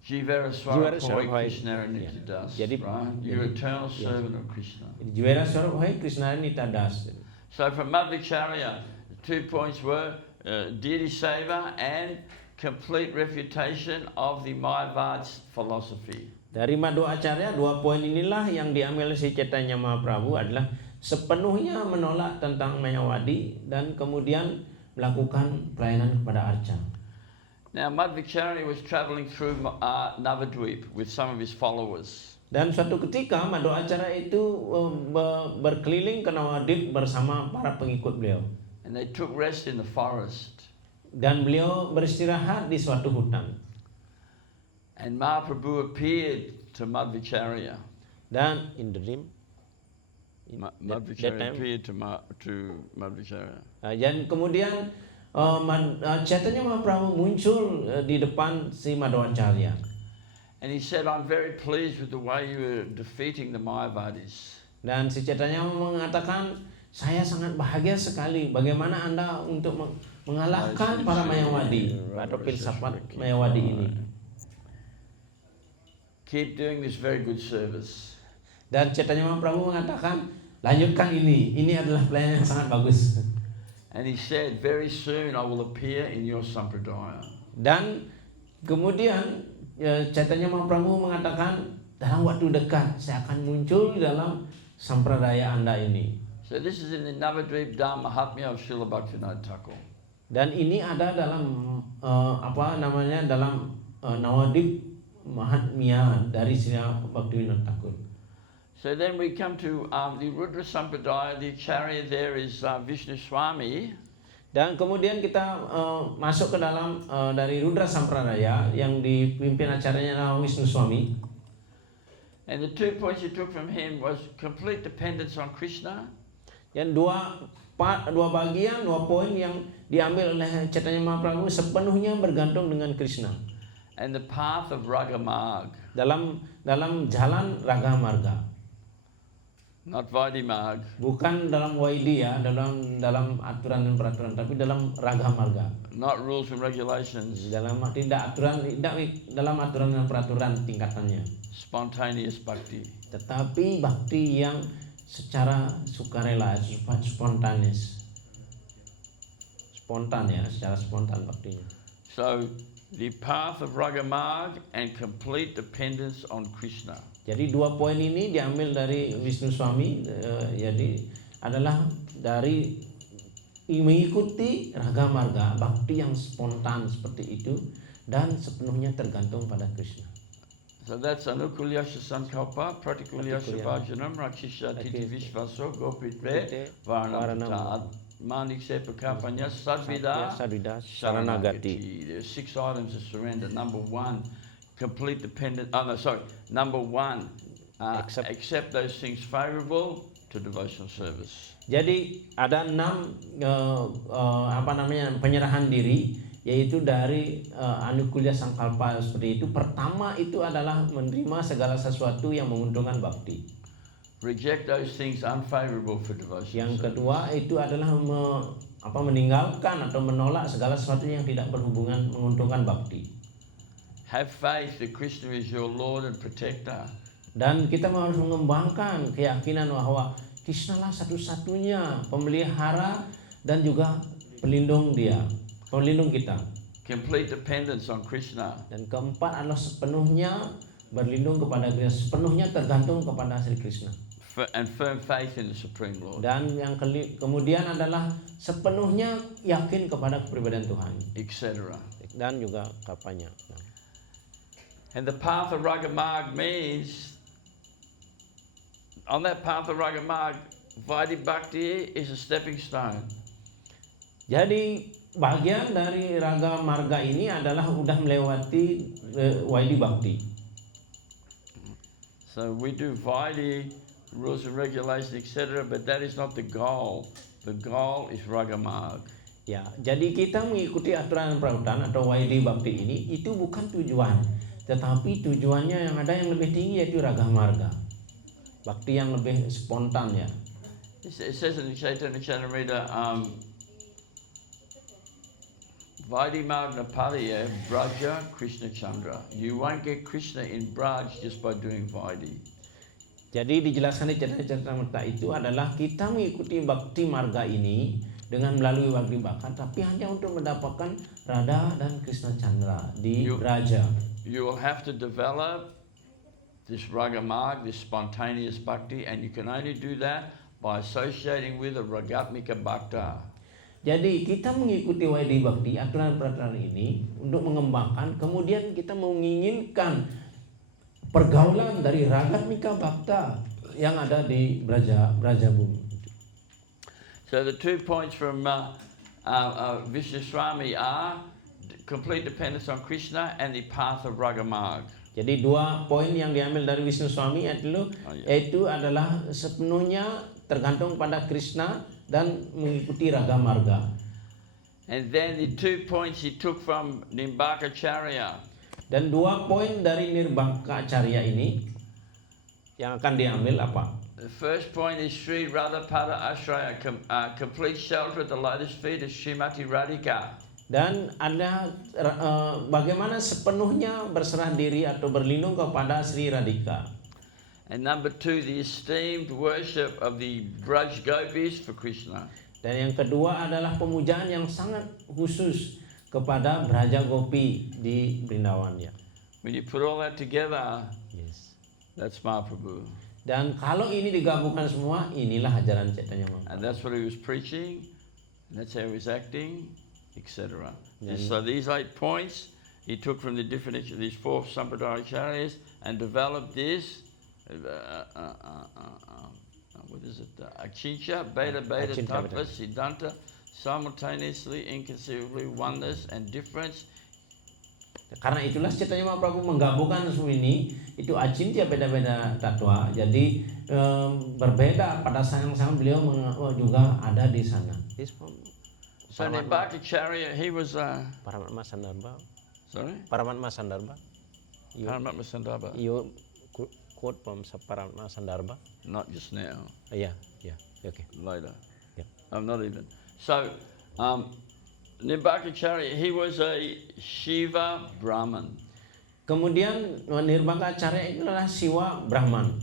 Jivera Swarabhai Krishna Nityadas. Jadi, you're eternal servant of Krishna. Jivera Swarabhai Krishna Nityadas. So from Madhvacharya, the 2 points were deity seva and complete refutation of the Mayavad philosophy. Dari Madhvacarya 2 poin inilah yang diambil si Chaitanya Mahaprabhu adalah sepenuhnya menolak tentang Mayawadi dan kemudian melakukan pelayanan kepada arca. Now Madhvacharya was traveling through Navadvip with some of his followers. Dan suatu ketika Madhvacarya itu berkeliling ke Navadvip bersama para pengikut beliau. And they took rest in the forest. Dan beliau beristirahat di suatu hutan. And Mahaprabhu appeared to Madhvacharya. Dan in the dream, Madhvacharya appeared to Madhvacharya. Dan kemudian Chaitanya Mahaprabhu muncul di depan si Madhvacarya. And he said, I'm very pleased with the way you are defeating the Mayavadis. Dan si Chaitanya mengatakan, saya sangat bahagia sekali bagaimana Anda untuk mengalahkan para Mayawadi atau filsafat Mayawadi ini. Keep doing this very good service. Dan Chaitanya Mahaprabhu mengatakan, lanjutkan ini adalah pelayanan yang sangat bagus. And he said, very soon I will appear in your sampradaya. Dan kemudian Chaitanya Mahaprabhu mengatakan, dalam waktu dekat saya akan muncul dalam sampradaya Anda ini. So this is in the Navadvip Dhamma Mahatmya of Srila Bhaktivinoda Thakur. Dan ini ada dalam dalam Navadvip Mahatmya dari Srila Bhaktivinoda Thakur. So then we come to the Rudra Sampradaya. The acharya there is Vishnu Swami. Dan kemudian kita masuk ke dalam dari Rudra Sampradaya yang dipimpin acaranya adalah Vishnu Swami. And the 2 points he took from him was complete dependence on Krishna. Dan dua poin yang diambil oleh Chaitanya Mahaprabhu sepenuhnya bergantung dengan Krishna. And the path of Raga Marg. Dalam jalan Raga Marga. Not Vaidhi Marg. Bukan dalam Vaidhi ya, dalam aturan dan peraturan, tapi dalam Raga Marga. Not rules and regulations. Dalam dalam aturan dan peraturan tingkatannya. Spontaneous bhakti. Tetapi bhakti yang secara sukarela, spontan ya, secara spontan baktinya. So the path of Raga Marg and complete dependence on Krishna. Jadi dua poin ini diambil dari Vishnu Swami, jadi adalah dari mengikuti Raga Marga, bhakti yang spontan seperti itu dan sepenuhnya tergantung pada Krishna. So that's Anukulyasya Sankalpa, Pratikulyasya Vajanam, Rakshishya Titi Vishvaso, Gopitve, Varanamta, Manikse Prakapanya, Sadvida, Sharanagati. There are 6 items of surrender. Number 1, complete dependence. Number 1, accept those things favorable to devotional service. Jadi ada 6 penyerahan diri, yaitu dari Anukulya Sangkalpa seperti itu. Pertama itu adalah menerima segala sesuatu yang menguntungkan bakti. Reject those things unfavorable for devotional. Yang kedua itu adalah meninggalkan atau menolak segala sesuatu yang tidak berhubungan menguntungkan bakti. Have faith that Krishna is your Lord and protector. Dan kita harus mengembangkan keyakinan bahwa Krishna lah satu-satunya pemelihara dan juga pelindung kita. Complete dependence on Krishna. Dan keempat adalah sepenuhnya berlindung kepada Krishna, sepenuhnya tergantung kepada Sri Krishna. And firm faith in the Supreme Lord. Dan yang kemudian adalah sepenuhnya yakin kepada kepribadian Tuhan. Etc. Dan juga kapanya. And the path of Raga Marg means, on that path of Raga Marg, Vaidhi Bhakti is a stepping stone. Jadi bagian dari Raga Marga ini adalah sudah melewati Vaidhi Bhakti. So we do Vaidhi, rules and regulations, etc., but that is not the goal. The goal is Raga Marg. Ya, jadi kita mengikuti aturan peraturan atau Vaidhi Bhakti ini itu bukan tujuan, tetapi tujuannya yang ada yang lebih tinggi yaitu Raga Marga. Bhakti yang lebih spontan ya. It says in the Chaitanya Charitamrita, Vaidhi Magna Paliya Braja Krishna Chandra. You won't get Krishna in Braj just by doing Vaidhi. Jadi dijelaskan di Chaitanya Charitamrita itu adalah kita mengikuti Bhakti Marga ini dengan melalui Bhakti Bakat, tapi hanya untuk mendapatkan Radha dan Krishna Chandra di Braja. You will have to develop this Raga Marg, this spontaneous bhakti, and you can only do that by associating with a Ragatmika Bhakta. Jadi kita mengikuti Vaidhi Bhakti, aturan-peraturan ini untuk mengembangkan, kemudian kita menginginkan pergaulan dari Ragatmika Bhakta yang ada di Braja Bumi. So the 2 points from Vishnu Swami are complete dependence on Krishna and the path of Raga Marg. Jadi 2 poin yang diambil dari Vishnu Swami yaitu adalah sepenuhnya tergantung pada Krishna dan mengikuti Raga Marga. And then the 2 points he took from Nimbakacharya. Dan 2 poin dari Nimbakacharya ini yang akan diambil apa? The first point is Sri Radhapada Ashraya, complete shelter at the lotus feet of Srimati Radhika. Dan ada bagaimana sepenuhnya berserah diri atau berlindung kepada Sri Radhika. And number 2, the esteemed worship of the Braj Gopis for Krishna. Dan yang kedua adalah pemujaan yang sangat khusus kepada Braja Gopi di Brindawan ya. When you put all that together, Yes. that's Mahaprabhu. Dan kalau ini digabungkan semua, inilah ajaran Chaitanya Mahaprabhu. And that's what he was preaching, and that's how he was acting, etc. Yeah. So these 8 points he took from the different these 4 Sampradaya-acharyas and developed this. What is it? Achincha, Beta, Achincha, Tattva, Beta. Siddhanta, simultaneously, inconceivably, oneness and difference. Karena itulah Chaitanya Mahaprabhu menggabungkan semua ini, itu acintya beda-beda tatwa. Jadi berbeda pada saat yang sama beliau juga ada di sana. So Nimbakacharya, he was Paramatma Sandarbha. sorry, Paramatma Sandarbha. Paramatma Sandarbha. You quote from Paramatma Sandarbha. Not just now, Yeah, okay. later. Yeah. I'm not even. So, Nimbakacharya, he was a Shiva Brahman. Kemudian Nirbangacharya itu adalah Siwa Brahman.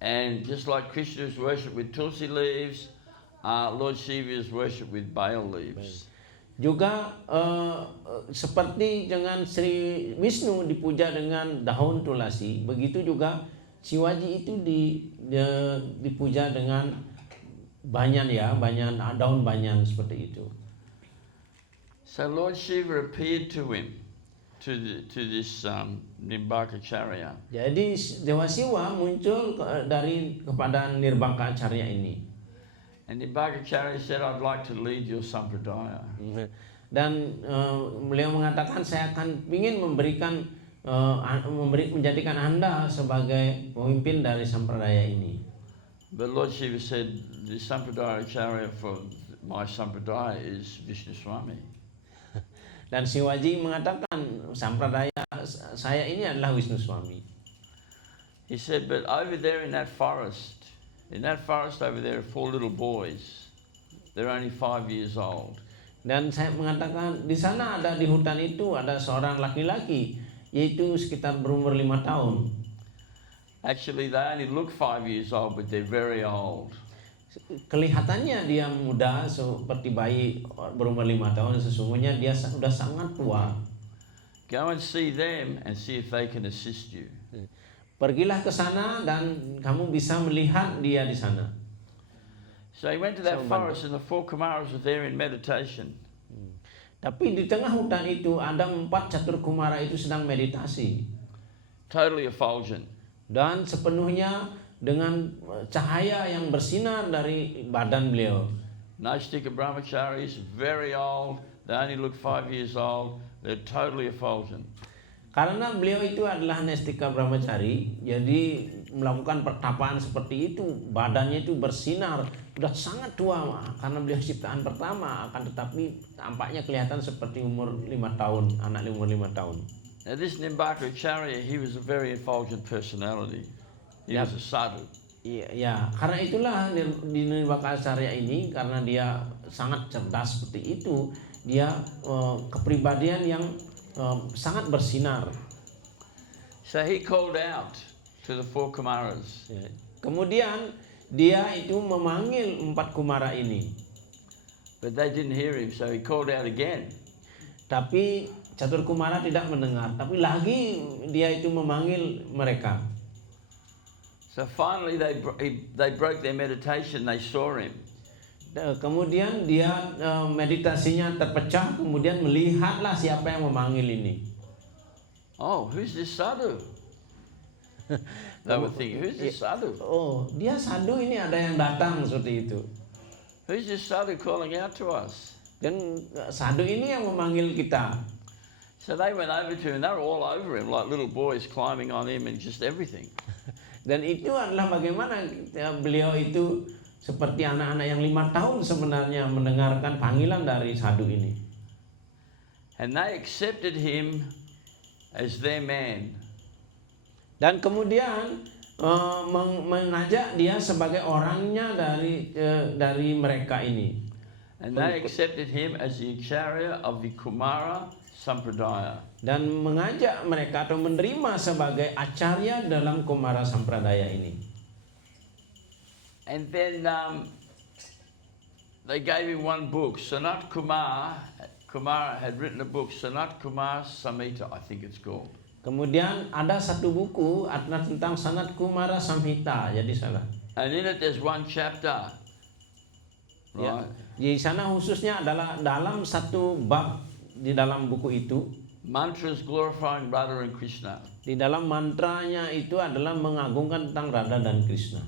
And just like Krishna is worshipped with tulsi leaves, Lord Shiva is worshipped with bael leaves. Juga seperti dengan Sri Wisnu dipuja dengan daun tulasi, begitu juga Shivaji itu dipuja dengan banyan ya, daun banyan seperti itu. So Lord Shiva appeared to him, to this Nimbakacharya. Jadi Dewa Siwa muncul kepada Nirbangacharya ini. And Nimbakacharya said, I'd like to lead your sampradaya. Dan beliau mengatakan, saya akan ingin menjadikan Anda sebagai pemimpin dari sampradaya ini. But Lord Shiva said, the sampradaya acharya for my sampradaya is Vishnu Swami. Dan Shivaji mengatakan, sampradaya saya ini adalah Wisnu Swami. He said, but over there in that forest over there are 4 little boys. They're only 5 years old. Dan saya mengatakan, di sana di hutan itu ada seorang laki-laki, yaitu sekitar berumur 5 tahun. Actually, they only look 5 years old, but they're very old. Kelihatannya dia muda seperti bayi berumur 5 tahun, sesungguhnya dia sudah sangat tua. Go and see them and see if they can assist you. Pergilah ke sana dan kamu bisa melihat dia di sana. So he went to that forest and the 4 Kumaras were there in meditation. Tapi di tengah hutan itu ada 4 catur kumara itu sedang meditasi. Totally effulgent. Dan sepenuhnya dengan cahaya yang bersinar dari badan beliau. Naistika brahmacharis, very old. They only look 5 years old. They're totally effulgent. Karena beliau itu adalah Naistika brahmachari, jadi melakukan pertapaan seperti itu, badannya itu bersinar, sudah sangat tua karena beliau ciptaan pertama, akan tetapi tampaknya kelihatan seperti umur 5 tahun, anak umur 5 tahun. Now this Nimbakacharya, he was a very effulgent personality. He was a sadhu. Ya, karena itulah di Nirbangacharya ini, karena dia sangat cerdas seperti itu, dia kepribadian yang sangat bersinar. So he called out to the 4 Kumaras. Ya. Kemudian dia itu memanggil 4 kumara ini. But they didn't hear him, so he called out again. Tapi catur kumara tidak mendengar, tapi lagi dia itu memanggil mereka. So finally they broke their meditation, they saw him. Kemudian dia meditasinya terpecah, kemudian melihatlah siapa yang memanggil ini. Oh, who's this sadhu? They were thinking, who's this sadhu? Oh, dia sadhu ini, ada yang datang seperti itu. Who's this sadhu calling out to us? Dan sadhu ini yang memanggil kita. So they went over to him, they were all over him like little boys climbing on him and just everything. Dan itu adalah bagaimana beliau itu seperti anak-anak yang 5 tahun sebenarnya mendengarkan panggilan dari sadhu ini. And they accepted him as their man. Dan kemudian mengajak dia sebagai orangnya dari mereka ini. And they accepted him as the acharya of the Kumara Sampradaya. Dan mengajak mereka atau menerima sebagai acarya dalam Kumara Sampradaya ini. And then they gave him one book. Sanat Kumara had written a book, Sanat Kumar Samhita, I think it's called. Kemudian ada satu buku tentang Sanat Kumara Samhita, jadi salah. And in it there's one chapter. Ya, Right? di sana khususnya adalah dalam satu bab di dalam buku itu. Mantras glorifying Radha and Krishna. Di dalam mantranya itu adalah mengagungkan tentang Radha dan Krishna.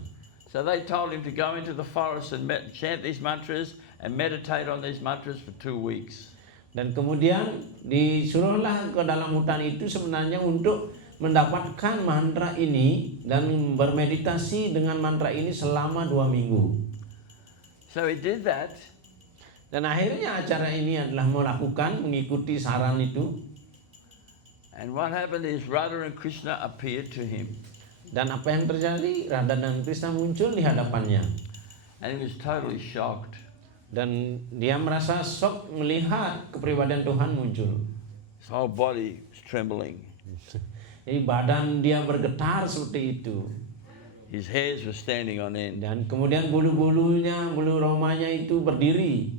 So they told him to go into the forest and chant these mantras and meditate on these mantras for 2 weeks. Dan kemudian disuruhlah ke dalam hutan itu sebenarnya untuk mendapatkan mantra ini dan bermeditasi dengan mantra ini selama 2 minggu. So he did that. Dan akhirnya acara ini adalah mengikuti saran itu. And what happened is Radha and Krishna appeared to him. Dan apa yang terjadi? Radha dan Krishna muncul di hadapannya. And he was totally shocked. Dan dia merasa shock melihat kepribadian Tuhan muncul. His whole body was trembling. Jadi badan dia bergetar seperti itu. His hairs were standing on end. Dan kemudian bulu romanya itu berdiri.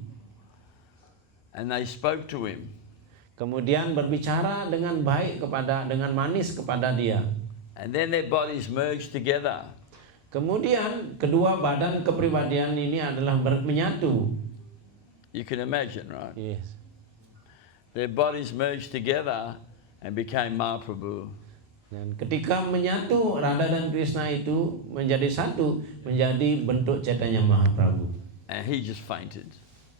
And they spoke to him. Kemudian berbicara dengan manis kepada dia. And then their bodies merged together. Kemudian kedua badan kepribadian ini adalah menyatu. You can imagine, right? Yes. Their bodies merged together and became Mahaprabhu. Dan ketika menyatu, Radha dan Krishna itu menjadi satu, menjadi bentuk Chaitanya Mahaprabhu. And he just fainted.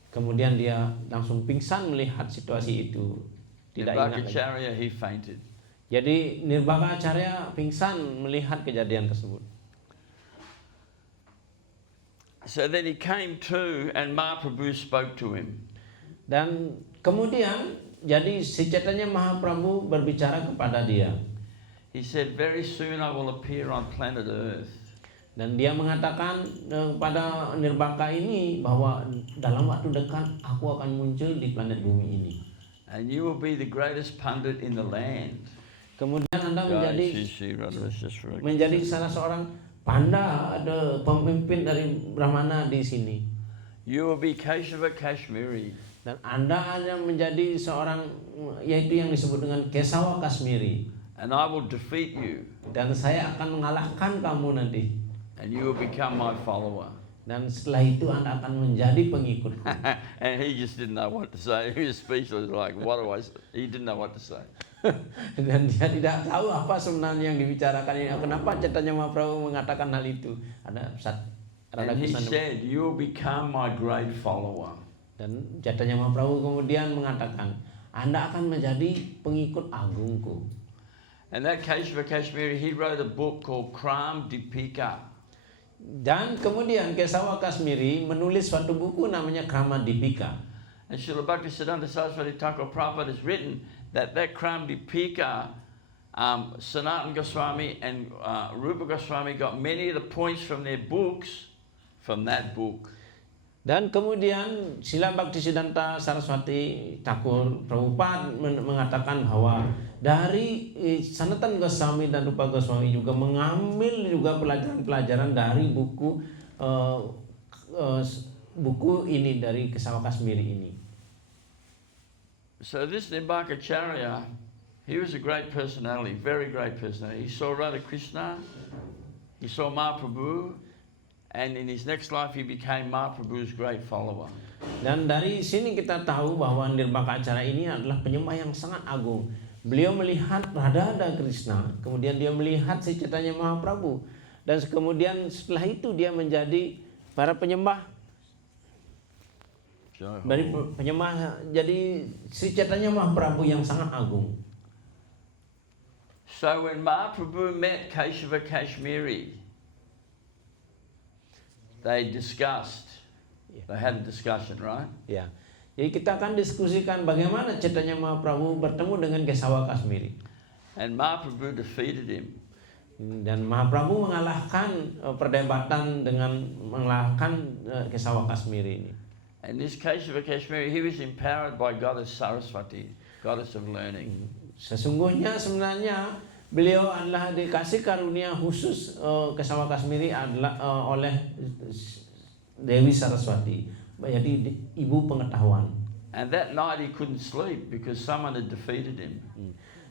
Kemudian dia langsung pingsan melihat situasi itu. Tidak ingat lagi. Nirvakacharya, he fainted. Jadi Nirbhakacharya pingsan melihat kejadian tersebut. So then he came to and Mahaprabhu spoke to him. Dan kemudian jadi si Chaitanya Mahaprabhu berbicara kepada dia. He said, very soon I will appear on planet Earth. Dan dia mengatakan kepada Nirbhaka ini bahwa dalam waktu dekat aku akan muncul di planet bumi ini. And you will be the greatest pundit in the land. Kemudian Anda menjadi salah seorang panda, ada pemimpin dari Brahmana di sini. You will be Keshava Kashmiri. Dan Anda hanya menjadi seorang, yaitu yang disebut dengan Kesawa Kashmiri. And I will defeat you. Dan saya akan mengalahkan kamu nanti. And you will become my follower. Dan setelah itu Anda akan menjadi pengikutku. And he just didn't know what to say. He was speechless, like, what do I say? He didn't know what to say. Dan dia tidak tahu apa sebenarnya yang dibicarakan ini. Kenapa Chaitanya Mahaprabhu mengatakan hal itu? And he said, you will become my great follower. Dan Chaitanya Mahaprabhu kemudian mengatakan, Anda akan menjadi pengikut agungku. And that Keshava Kashmiri, he wrote a book called Kram Dipika. Dan kemudian Kesawa Kashmiri menulis suatu buku namanya Krama Dipika. And Srila Bhaktisiddhanta Saraswati Thakur Prabhupada has written that Kram Dipika, Sanatana Goswami and Rupa Goswami got many of the points from their books from that book. Dan kemudian Srila Bhaktisiddhanta Saraswati Thakur Prabhupada mengatakan bahwa dari Sanatana Goswami dan Rupa Goswami juga mengambil juga pelajaran-pelajaran dari buku ini dari Kesawa Kashmiri ini. So this Nirbhakacharya, he was a great personality, very great personality. He saw Radha Krishna, he saw Mahaprabhu, and in his next life he became Mahaprabhu's great follower. Dan dari sini kita tahu bahwa Nirbhakacharya ini adalah penyembah yang sangat agung. Beliau melihat Radha dan Krishna, kemudian dia melihat si Chaitanya Mahaprabhu, dan kemudian setelah itu dia menjadi para penyembah. Jadi si Chaitanya Mahaprabhu yang sangat agung. So when Mahaprabhu met Keshava Kashmiri, they discussed. They had a discussion, right? Ya. Jadi kita akan diskusikan bagaimana Chaitanya Mahaprabhu bertemu dengan Kesawa Kashmiri. And Mahaprabhu defeated him. Dan Mahaprabhu mengalahkan perdebatan dengan mengalahkan Kesava Kashmiri ini. In this case of Kashmiri, he was empowered by Goddess Saraswati, goddess of learning. Sesungguhnya sebenarnya beliau adalah dikasih karunia khusus Kesava Kashmiri adalah oleh Dewi Saraswati, jadi ibu pengetahuan. And that night he couldn't sleep because someone had defeated him.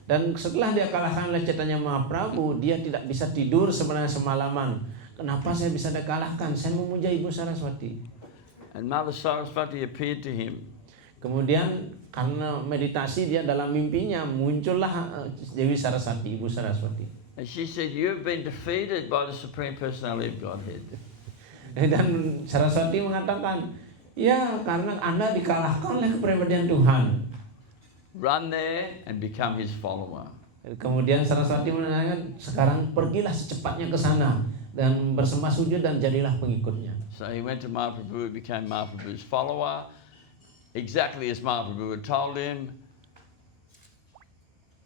Dan setelah dia kalahkan oleh Chaitanya Mahaprabhu, dia tidak bisa tidur sebenarnya semalaman. Kenapa saya bisa dikalahkan? Saya memuja Ibu Saraswati. And Mother Saraswati appeared to him. Kemudian karena meditasi dia dalam mimpinya muncullah Dewi Saraswati, Ibu Saraswati. And she said, "You've been defeated by the Supreme Personality of Godhead." Dan Saraswati mengatakan, ya karena Anda dikalahkan oleh kepribadian Tuhan. Run there and become his follower. Kemudian Saraswati mengatakan, sekarang pergilah secepatnya ke sana dan bersembah sujud dan jadilah pengikutnya. So he went to Mahaprabhu, became Mahaprabhu's follower, exactly as Mahaprabhu had told him.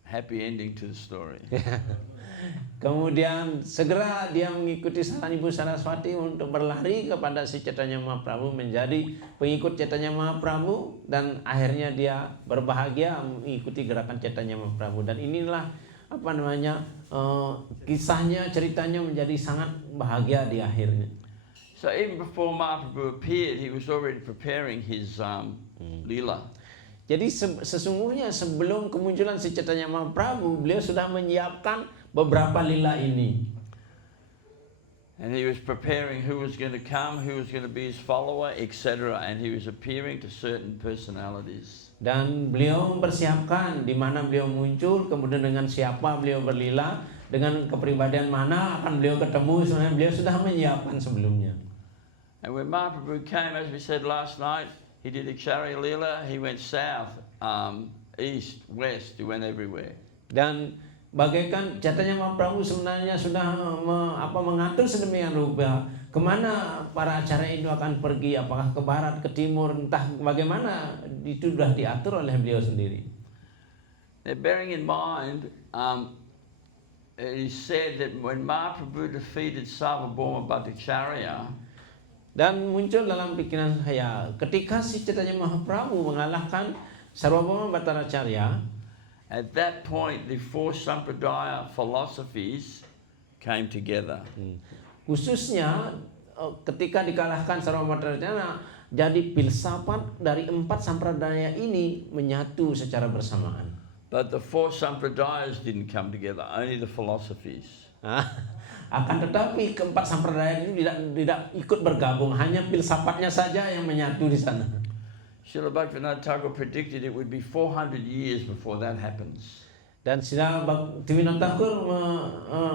Happy ending to the story. Kemudian segera dia mengikuti saran Ibu Saraswati untuk berlari kepada si Chaitanya Mahaprabhu, menjadi pengikut Chaitanya Mahaprabhu, dan akhirnya dia berbahagia mengikuti gerakan Chaitanya Mahaprabhu. Dan inilah kisahnya, ceritanya menjadi sangat bahagia di akhirnya. So even before Mahaprabhu appeared, he was already preparing his lila. Jadi sesungguhnya sebelum kemunculan si Chaitanya Mahaprabhu, beliau sudah menyiapkan beberapa lila ini. And he was preparing who was going to come, who was going to be his follower, etc. And he was appearing to certain personalities. Dan beliau mempersiapkan di mana beliau muncul, kemudian dengan siapa beliau berlila, dengan kepribadian mana akan beliau ketemu. Sebenarnya beliau sudah menyiapkan sebelumnya. And when Mahaprabhu came, as we said last night, he did Acharya Lila. He went south, east, west. He went everywhere. Dan bagaikan Chaitanya Mahaprabhu sebenarnya sudah mengatur sedemikian rupa kemana para acara itu akan pergi, apakah ke barat, ke timur, entah bagaimana, itu sudah diatur oleh beliau sendiri. Now, bearing in mind, it is said that when Mahaprabhu defeated Sarvabhauma Bhattacharya, dan muncul dalam pikiran saya ketika si Chaitanya Mahaprabhu mengalahkan Sarvabhauma Bhattacharya, at that point, the four Sampradaya philosophies came together. Khususnya ketika dikalahkan Sarvabhauma Bhattacharya, jadi filsafat dari 4 sampradaya ini menyatu secara bersamaan. But the four Sampradayas didn't come together, only the philosophies. Akan tetapi keempat sampradaya ini tidak ikut bergabung, hanya filsafatnya saja yang menyatu di sana. Srila Bhaktivinoda Thakur predicted it would be 400 years before that happens. Dan Srila Bhaktivinoda Thakur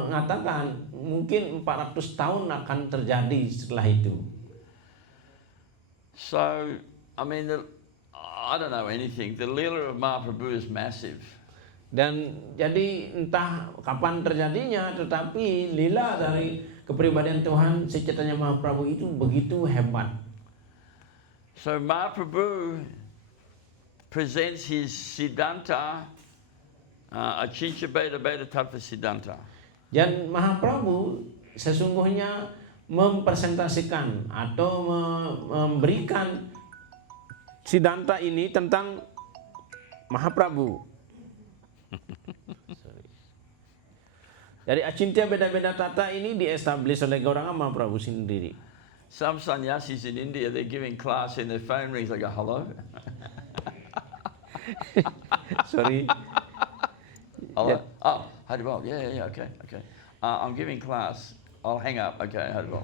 mengatakan mungkin 400 tahun akan terjadi setelah itu. So, I mean, I don't know anything. The Leela of Mahaprabhu is massive. Dan jadi entah kapan terjadinya, tetapi lila dari kepribadian Tuhan si Chaitanya Mahaprabhu itu begitu hebat. So Mahaprabhu presents his Siddhanta, Achincha Beda Beda Tattva Siddhanta. Dan Mahaprabhu sesungguhnya mempresentasikan atau memberikan Siddhanta ini tentang Mahaprabhu. Dari Achintia Beda-Beda Tata ini diestablish oleh Gauranga Mahaprabhu sendiri. Some sannyasis in India, they're giving class and their phone rings, they go, hello? Sorry. Hello? Oh, Haribol, yeah, okay. I'm giving class. I'll hang up, okay, Haribol.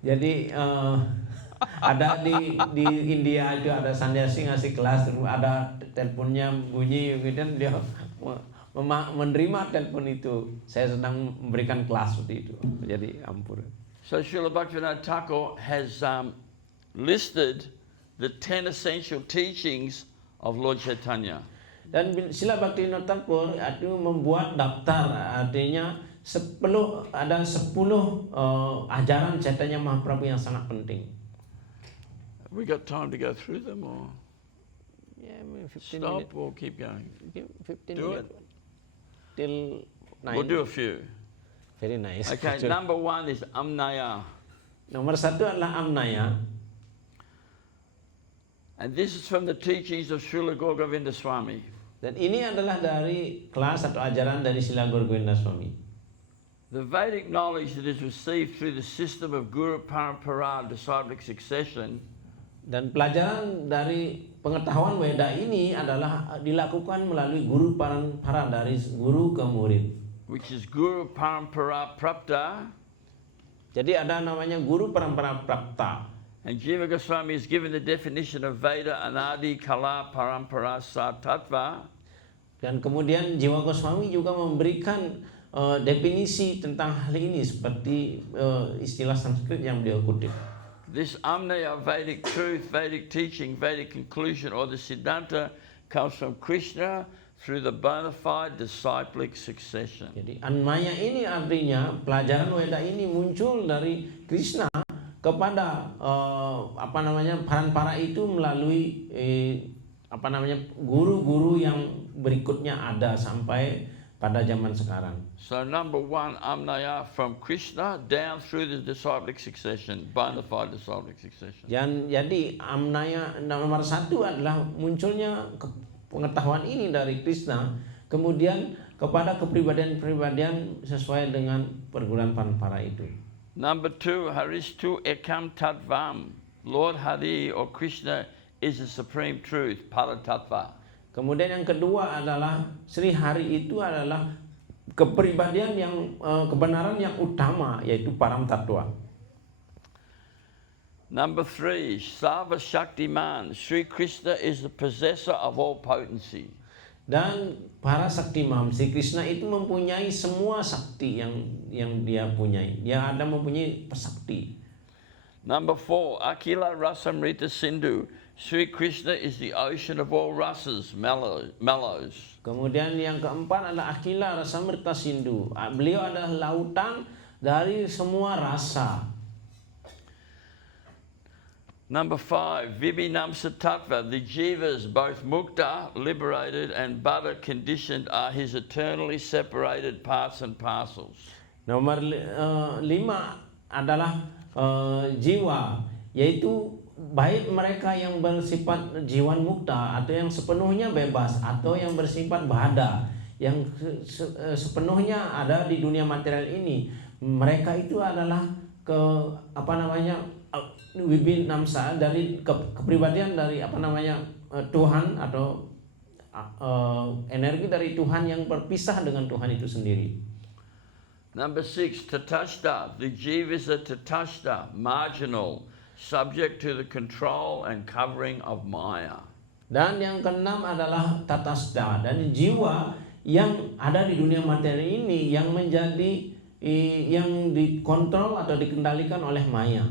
Jadi ada di India itu ada sannyasi ngasih kelas, ada teleponnya bunyi, kemudian dia menerima telepon itu. Saya sedang memberikan kelas seperti itu. Jadi ampun. So Srila Bhaktivinoda Thakur has listed the 10 essential teachings of Lord Chaitanya. Dan Srila Bhaktivinoda Thakur itu membuat daftar, artinya ada 10 ajaran Chaitanya Mahaprabhu yang sangat penting. We got time to go through them or Yeah, 15 stop minutes. or keep going? 15 Do minutes till 9. We'll do a few. Very nice. Okay, number one is Amnaya. Nomor satu adalah amnaya. And this is from the teachings of Srila Govinda Swami. Dan ini adalah dari kelas atau ajaran dari Srila Govinda Swami. The Vedic knowledge that is received through the system of Guru Parampara disciplic succession Dan pelajaran dari pengetahuan Weda ini adalah dilakukan melalui guru parampara, dari guru ke murid. which is Guru Parampara Prapta, Jadi ada namanya guru parampara prapta. and Jiva Goswami is given the definition of Veda Anadi Kala Parampara Satattva, Dan kemudian Jiwa Goswami juga memberikan definisi tentang hal ini seperti istilah Sanskrit yang beliau kutip. This Amnaya Vedic truth, Vedic teaching, Vedic conclusion, or the Siddhanta comes from Krishna through the bona fide disciplic succession. Jadi Anmaya ini artinya pelajaran Weda ini muncul dari Krishna kepada parampara itu melalui guru-guru yang berikutnya ada sampai pada zaman sekarang. So number one, Amnaya from Krishna down through the disciplic succession, bona fide disciplic succession. Dan jadi amnaya nomor satu adalah munculnya pengetahuan ini dari Krishna, kemudian kepada kepribadian-kepribadian sesuai dengan perguruan parampara itu. Number two, Haristu Ekam Tattvam. Lord Hari or Krishna is the supreme truth, Paratattva. Kemudian yang kedua adalah Sri Hari itu adalah kepribadian yang kebenaran yang utama, yaitu Param Tattva. Number three, Sarva Shaktiman. Sri Krishna is the possessor of all potency. Dan para saktimam, Sri Krishna itu mempunyai semua sakti yang dia punyai. Dia ada mempunyai pesakti. Number four, Akila Rasamrita Sindhu. Sri Krishna is the ocean of all rasas, mellows. Kemudian yang keempat adalah Akila Rasamrita Sindhu. Beliau adalah lautan dari semua rasa. Number five, Vibhinamsa Tattva. The jivas, both mukta, liberated, and bada, conditioned, are his eternally separated parts and parcels. Nomor 5 adalah jiwa, yaitu baik mereka yang bersifat jiwan mukta atau yang sepenuhnya bebas atau yang bersifat bada yang sepenuhnya ada di dunia material ini. Mereka itu adalah Vibhinamsa dari kepribadian dari Tuhan atau energi dari Tuhan yang berpisah dengan Tuhan itu sendiri. Number six, Tatashta. The jivas are Tatashta, marginal, subject to the control and covering of Maya. Dan yang keenam adalah Tatastha, dan jiwa yang ada di dunia materi ini yang menjadi yang dikontrol atau dikendalikan oleh Maya.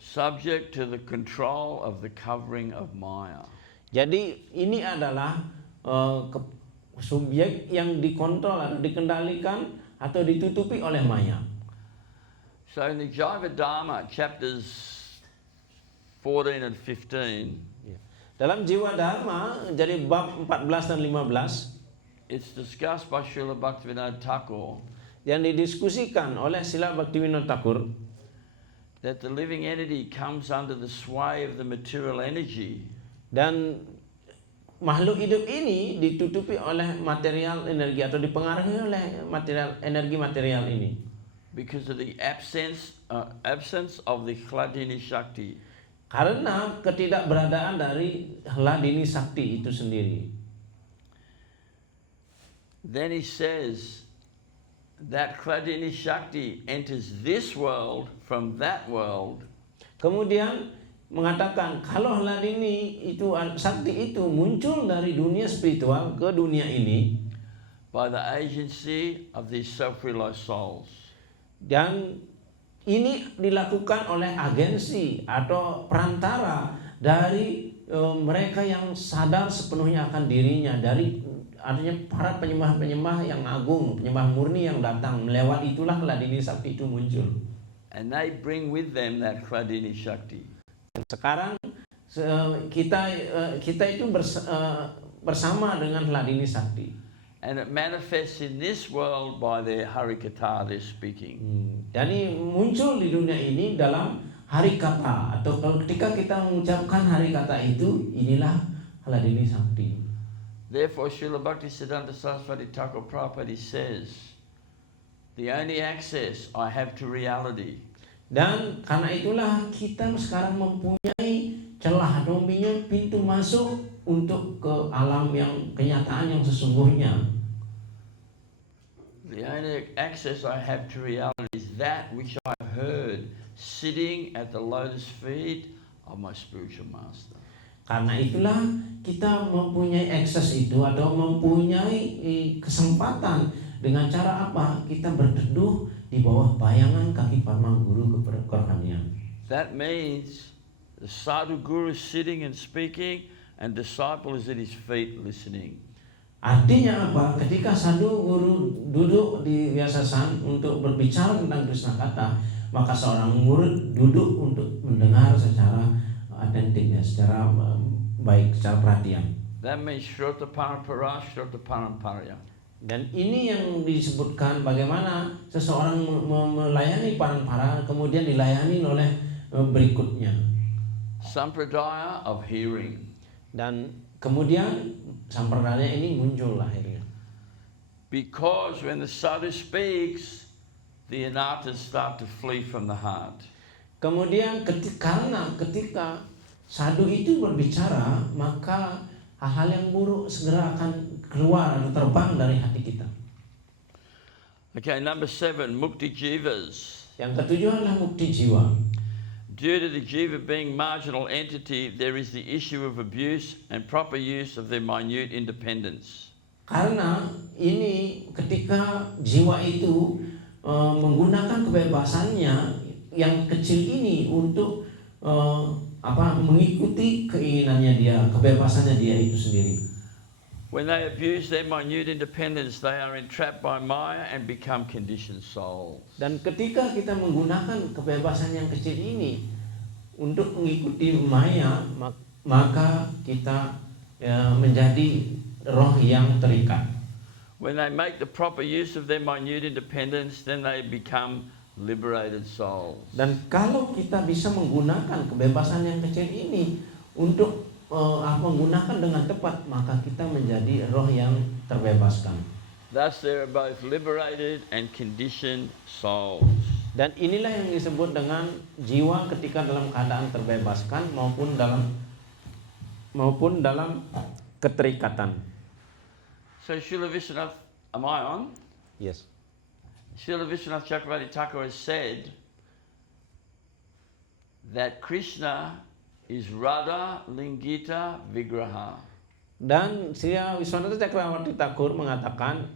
Subject to the control of the covering of Maya. Jadi ini adalah subjek yang dikontrol atau dikendalikan atau ditutupi oleh Maya. So in the Jaiva Dharma, chapters 14 and 15, Dalam Jiwa Dharma, jadi bab 14 dan 15, it's discussed by Srila Bhaktivinoda Thakur yang didiskusikan oleh Srila Bhaktivinoda Thakur that the living entity comes under the sway of the material energy. Dan makhluk hidup ini ditutupi oleh material energi atau dipengaruhi oleh energi material ini. Because of the absence of the Hladini Shakti. Karena ketidakberadaan dari Hladini Sakti itu sendiri. Then he says that Hladini Shakti enters this world from that world. Kemudian mengatakan kalau Hladini itu Sakti itu muncul dari dunia spiritual ke dunia ini by the agency of these self-realized souls. Dan ini dilakukan oleh agensi atau perantara dari mereka yang sadar sepenuhnya akan dirinya, dari artinya para penyembah-penyembah yang agung, penyembah murni yang datang. Lewat itulah Hladini Sakti itu muncul. And they bring with them that Hladini Shakti. Sekarang kita itu bersama dengan Hladini Sakti. And it manifests in this world by their harikata they're speaking. Jadi muncul di dunia ini dalam hari kata, atau kalau ketika kita mengucapkan hari kata itu, inilah Haladini Sakti. Therefore, Srila Bhaktisiddhanta Saraswati Thakur Prabhupada says, the only access I have to reality. Dan karena itulah kita sekarang mempunyai celah atau mempunyai pintu masuk untuk ke alam yang kenyataan yang sesungguhnya. The only access I have to reality is that which I heard sitting at the lotus feet of my spiritual master. Karena itulah kita mempunyai akses itu atau mempunyai kesempatan dengan cara apa? Kita berteduh di bawah bayangan kaki Parma Guru kerohanian. That means the sadhu guru is sitting and speaking and disciple is at his feet listening. Artinya apa? Ketika sadhu guru duduk di Vyasasan untuk berbicara tentang Krishna kata, maka seorang murid duduk untuk mendengar secara autentiknya, secara baik, secara perhatian. That means Shrota Parampara, Shrota Paramparya. Dan ini yang disebutkan bagaimana seseorang melayani parampara kemudian dilayani oleh berikutnya. Sampradaya of hearing. Dan kemudian sampradaya ini muncul akhirnya. Because when the sadhu speaks, the anarthas start to flee from the heart. Kemudian karena ketika sadhu itu berbicara, maka hal-hal yang buruk segera akan keluar atau terbang dari hati kita. Okay, number 7, mukti jivas. Yang ketujuh adalah mukti jiwa. Due to the jiva being marginal entity, there is the issue of abuse and proper use of their minute independence. Karena ini ketika jiwa itu menggunakan kebebasannya yang kecil ini untuk mengikuti keinginannya dia, kebebasannya dia itu sendiri. When they abuse their minute independence, they are entrapped by Maya and become conditioned souls. Dan ketika kita menggunakan kebebasan yang kecil ini untuk mengikuti Maya, maka kita menjadi roh yang terikat. When they make the proper use of their minute independence, then they become liberated souls. Dan kalau kita bisa menggunakan kebebasan yang kecil ini untuk menggunakan dengan tepat, maka kita menjadi roh yang terbebaskan. Thus they are both liberated and conditioned souls. Dan inilah yang disebut dengan jiwa ketika dalam keadaan terbebaskan maupun dalam keterikatan. So Srila Vishwanath, am I on? Yes. Srila Vishwanath Chakravarti Thakur has said that Krishna is Radha Lingita Vigraha. Dan Sri Wiswanatha Chakravarti Thakur mengatakan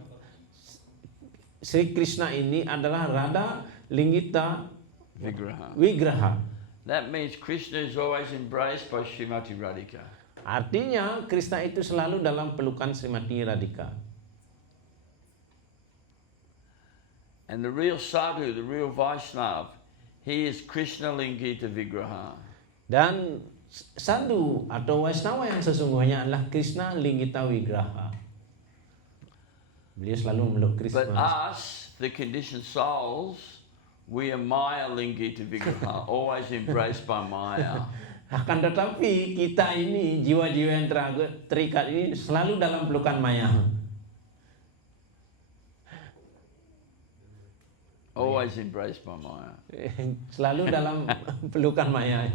Sri Krishna ini adalah Radha Lingita Vigraha. That means Krishna is always embraced by Srimati Radhika. Artinya Krishna itu selalu dalam pelukan Srimati Radhika. And the real sadhu, the real Vaishnava, he is Krishna Lingita Vigraha. Dan sadhu atau Vaishnava yang sesungguhnya adalah Krishna Lingita Vigraha. Beliau selalu memeluk Krishna. But us, the conditioned souls, we are Maya Lingita Vigraha, always embraced by Maya. Akan tetapi kita ini jiwa-jiwa yang terikat ini selalu dalam pelukan Maya. Always embraced by Maya. Selalu dalam pelukan Maya.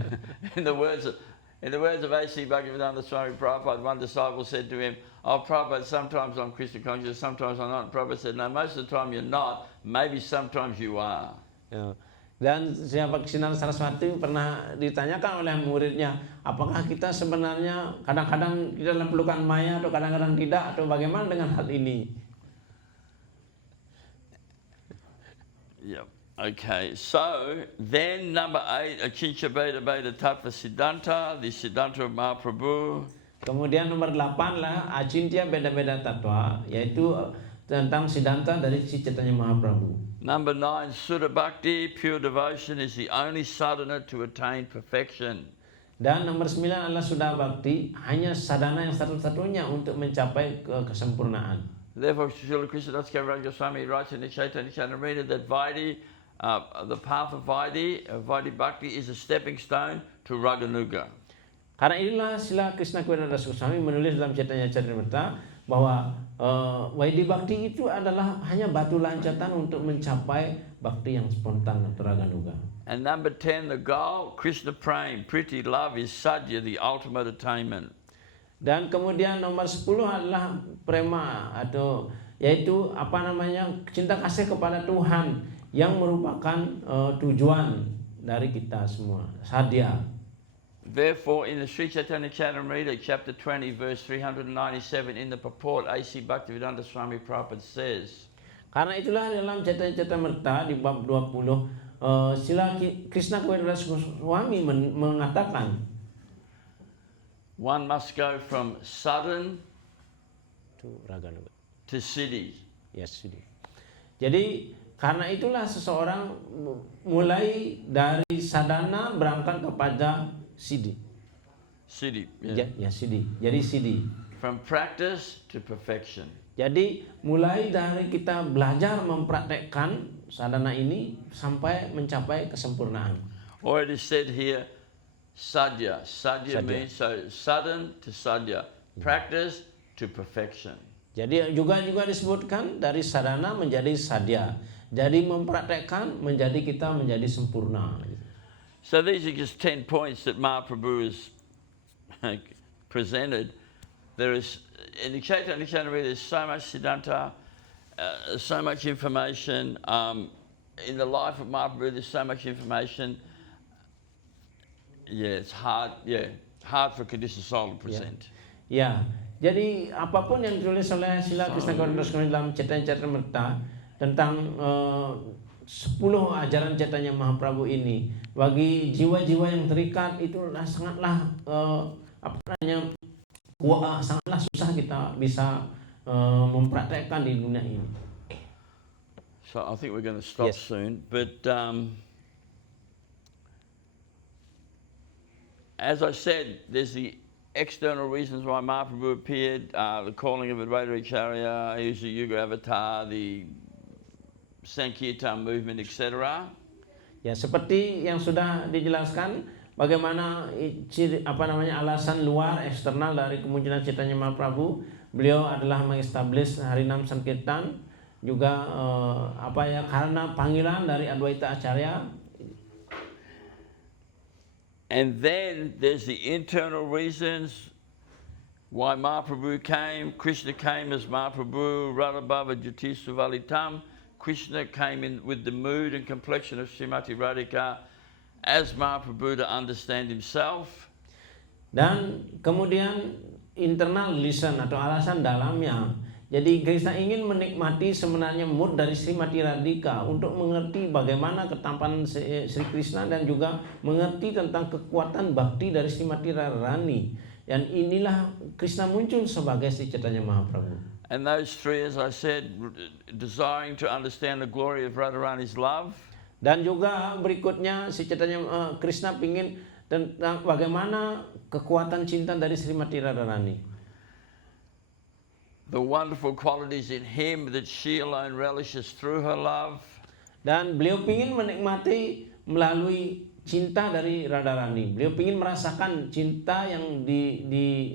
In the words of A.C. Bhaktivedanta Swami Prabhupada, one disciple said to him, "Oh Prabhupada, sometimes I'm Krishna conscious, sometimes I'm not." Prabhupada said, "No, most of the time you're not. Maybe sometimes you are." Ya. Dan Sri Bhaktisiddhanta Saraswati pernah ditanyakan oleh muridnya, apakah kita sebenarnya kadang-kadang kita dalam pelukan Maya atau kadang-kadang tidak, atau bagaimana dengan hal ini? Yep. Okay, so then number 8, Achincha Beta Beta Tattva Siddhanta, the Siddhanta of Mahaprabhu. Kemudian nomor 8 lah Acintya Beda-Beda Tattva, yaitu tentang Siddhanta dari Si Chaitanya Mahaprabhu. Number 9, Sudha Bhakti, pure devotion is the only sadhana to attain perfection. Dan nomor 9 adalah Sudha Bhakti, hanya sadhana yang satu-satunya untuk mencapai kesempurnaan. Therefore, Srila Krishnadas Kaviraj Goswami writes in the Chaitanya Charitamrita that the path of Vaidhi Bhakti is a stepping stone to Raganuga. Karena inilah Sila Krishna Kawiradadas Goswami menulis dalam Chaitanya Charitamrita bahwa Vaidhi Bhakti itu adalah hanya batu loncatan untuk mencapai bhakti yang spontan atau Raganuga. And number 10, the goal, Krishna Prem, Priti, love is Sadhya, the ultimate attainment. Dan kemudian nomor 10 adalah prema atau yaitu cinta kasih kepada Tuhan yang merupakan tujuan dari kita semua, sadhya. Therefore, in the Sri Chaitanya Charitamrita, chapter 20, verse 397, in the purport, A.C. Bhaktivedanta Swami Prabhupada says, Karena itulah dalam Chaitanya Charitamrita di bab 20, Sila Krishna Kawiradadas Goswami mengatakan, one must go from sadhan to Raganuga. To siddhi. Yes, siddhi. Jadi karena itulah seseorang mulai dari sadhana berangkat kepada siddhi. Siddhi. Yeah. Ya, siddhi. Jadi siddhi. From practice to perfection. Jadi mulai dari kita belajar mempraktekkan sadhana ini sampai mencapai kesempurnaan. Or it is said here, sadhya. Sadhya means so sadhan to sadhya, practice to perfection. Jadi juga disebutkan dari sadhana menjadi sadhya. Jadi mempraktekkan menjadi kita menjadi sempurna. So these are just 10 points that Mahaprabhu has presented. There is in the Chaitanya Charitamrita there's so much siddhanta, so much information. In the life of Mahaprabhu there's so much information. Yeah, it's hard. Yeah, hard for conditioned soul to present. Ya, jadi apapun yang ditulis oleh Sila Krishna Kawiradadas Goswami dalam Chaitanya Charitamrita tentang 10 ajaran Chaitanya Mahaprabhu ini, bagi jiwa-jiwa yang terikat itu sangatlah sangatlah susah kita bisa mempraktekkan di dunia ini. So I think we're going to stop soon, but. As I said, there's the external reasons why Mahaprabhu appeared, the calling of Advaita Acharya, he's the Yuga Avatar, the Sankirtan movement, etc. Ya, seperti yang sudah dijelaskan bagaimana alasan luar eksternal dari kemunculan Chaitanya Mahaprabhu. Beliau adalah mengestablish Harinam Sankirtan, juga karena panggilan dari Advaita Acharya. And then there's the internal reasons why Mahaprabhu came. Krishna came as Mahaprabhu, Radhabhava Jyoti Suvalitam. Krishna came in with the mood and complexion of Srimati Radhika as Mahaprabhu to understand himself. Dan kemudian internal reason atau alasan dalamnya. Jadi Krishna ingin menikmati sebenarnya mood dari Srimati Radhika untuk mengerti bagaimana ketampanan Sri Krishna dan juga mengerti tentang kekuatan bakti dari Srimati Radharani. Dan inilah Krishna muncul sebagai Sri Chaitanya Mahaprabhu. And those three, as I said, desiring to understand the glory of Radharani's love. Dan juga berikutnya Sri Chaitanya Krishna ingin tentang bagaimana kekuatan cinta dari Srimati Radharani. The wonderful qualities in him that she alone relishes through her love. Dan beliau ingin menikmati melalui cinta dari Radharani. Beliau ingin merasakan cinta yang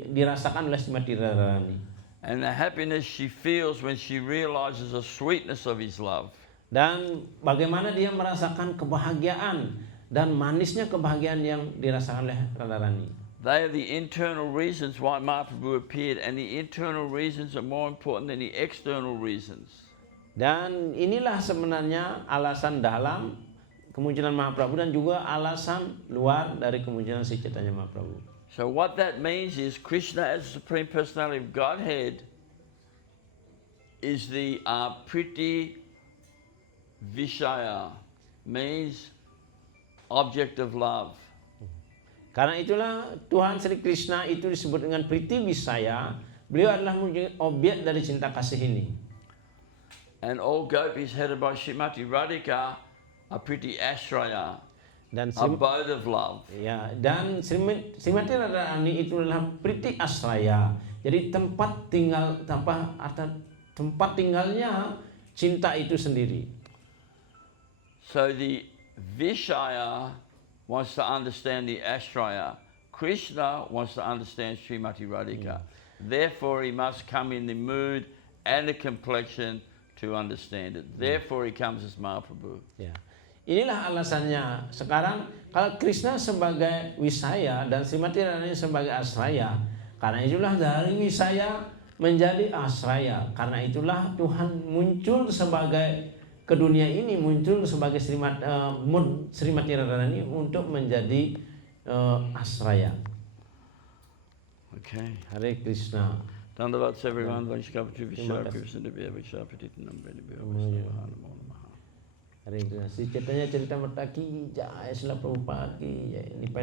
dirasakan oleh Srimati Radharani. And the happiness she feels when she realizes the sweetness of his love. Dan bagaimana dia merasakan kebahagiaan dan manisnya kebahagiaan yang dirasakan oleh Radharani. They are the internal reasons why Mahaprabhu appeared, and the internal reasons are more important than the external reasons. Dan inilah sebenarnya alasan dalam kemunculan Mahaprabhu dan juga alasan luar dari kemunculan Sri Chaitanya Mahaprabhu. So what that means is Krishna as the Supreme Personality of Godhead is the Priti Vishaya, means object of love. Karena itulah Tuhan Sri Krishna itu disebut dengan Priti Visaya. Beliau adalah objek dari cinta kasih ini. And all gopis headed by Srimati Radhika are Priti Ashraya, dan abode of love. Ya, dan Srimati Radharani itu adalah Priti Asraya. Jadi tempat tinggal tempat tinggalnya cinta itu sendiri. So the Vishaya wants to understand the Ashraya. Krishna wants to understand Srimati Radhika. Therefore, he must come in the mood and the complexion to understand it. Therefore, he comes as Mahaprabhu. Ya. Inilah alasannya. Sekarang kalau Krishna sebagai Wisaya dan Srimati Radharani sebagai Asraya, karena itulah dari Wisaya menjadi Asraya. Karena itulah Tuhan muncul sebagai ke dunia ini, muncul sebagai Srimati Radharani untuk menjadi Asraya. Okay. Hare Krishna. Dandavats everyone. Vanshikapati Vishara Krishna Devya Vishara Patitanam Namaha. Hare Krishna. Sri Chaitanya Charitamrita ki jai, Srila Prabhupada ki jai. Ini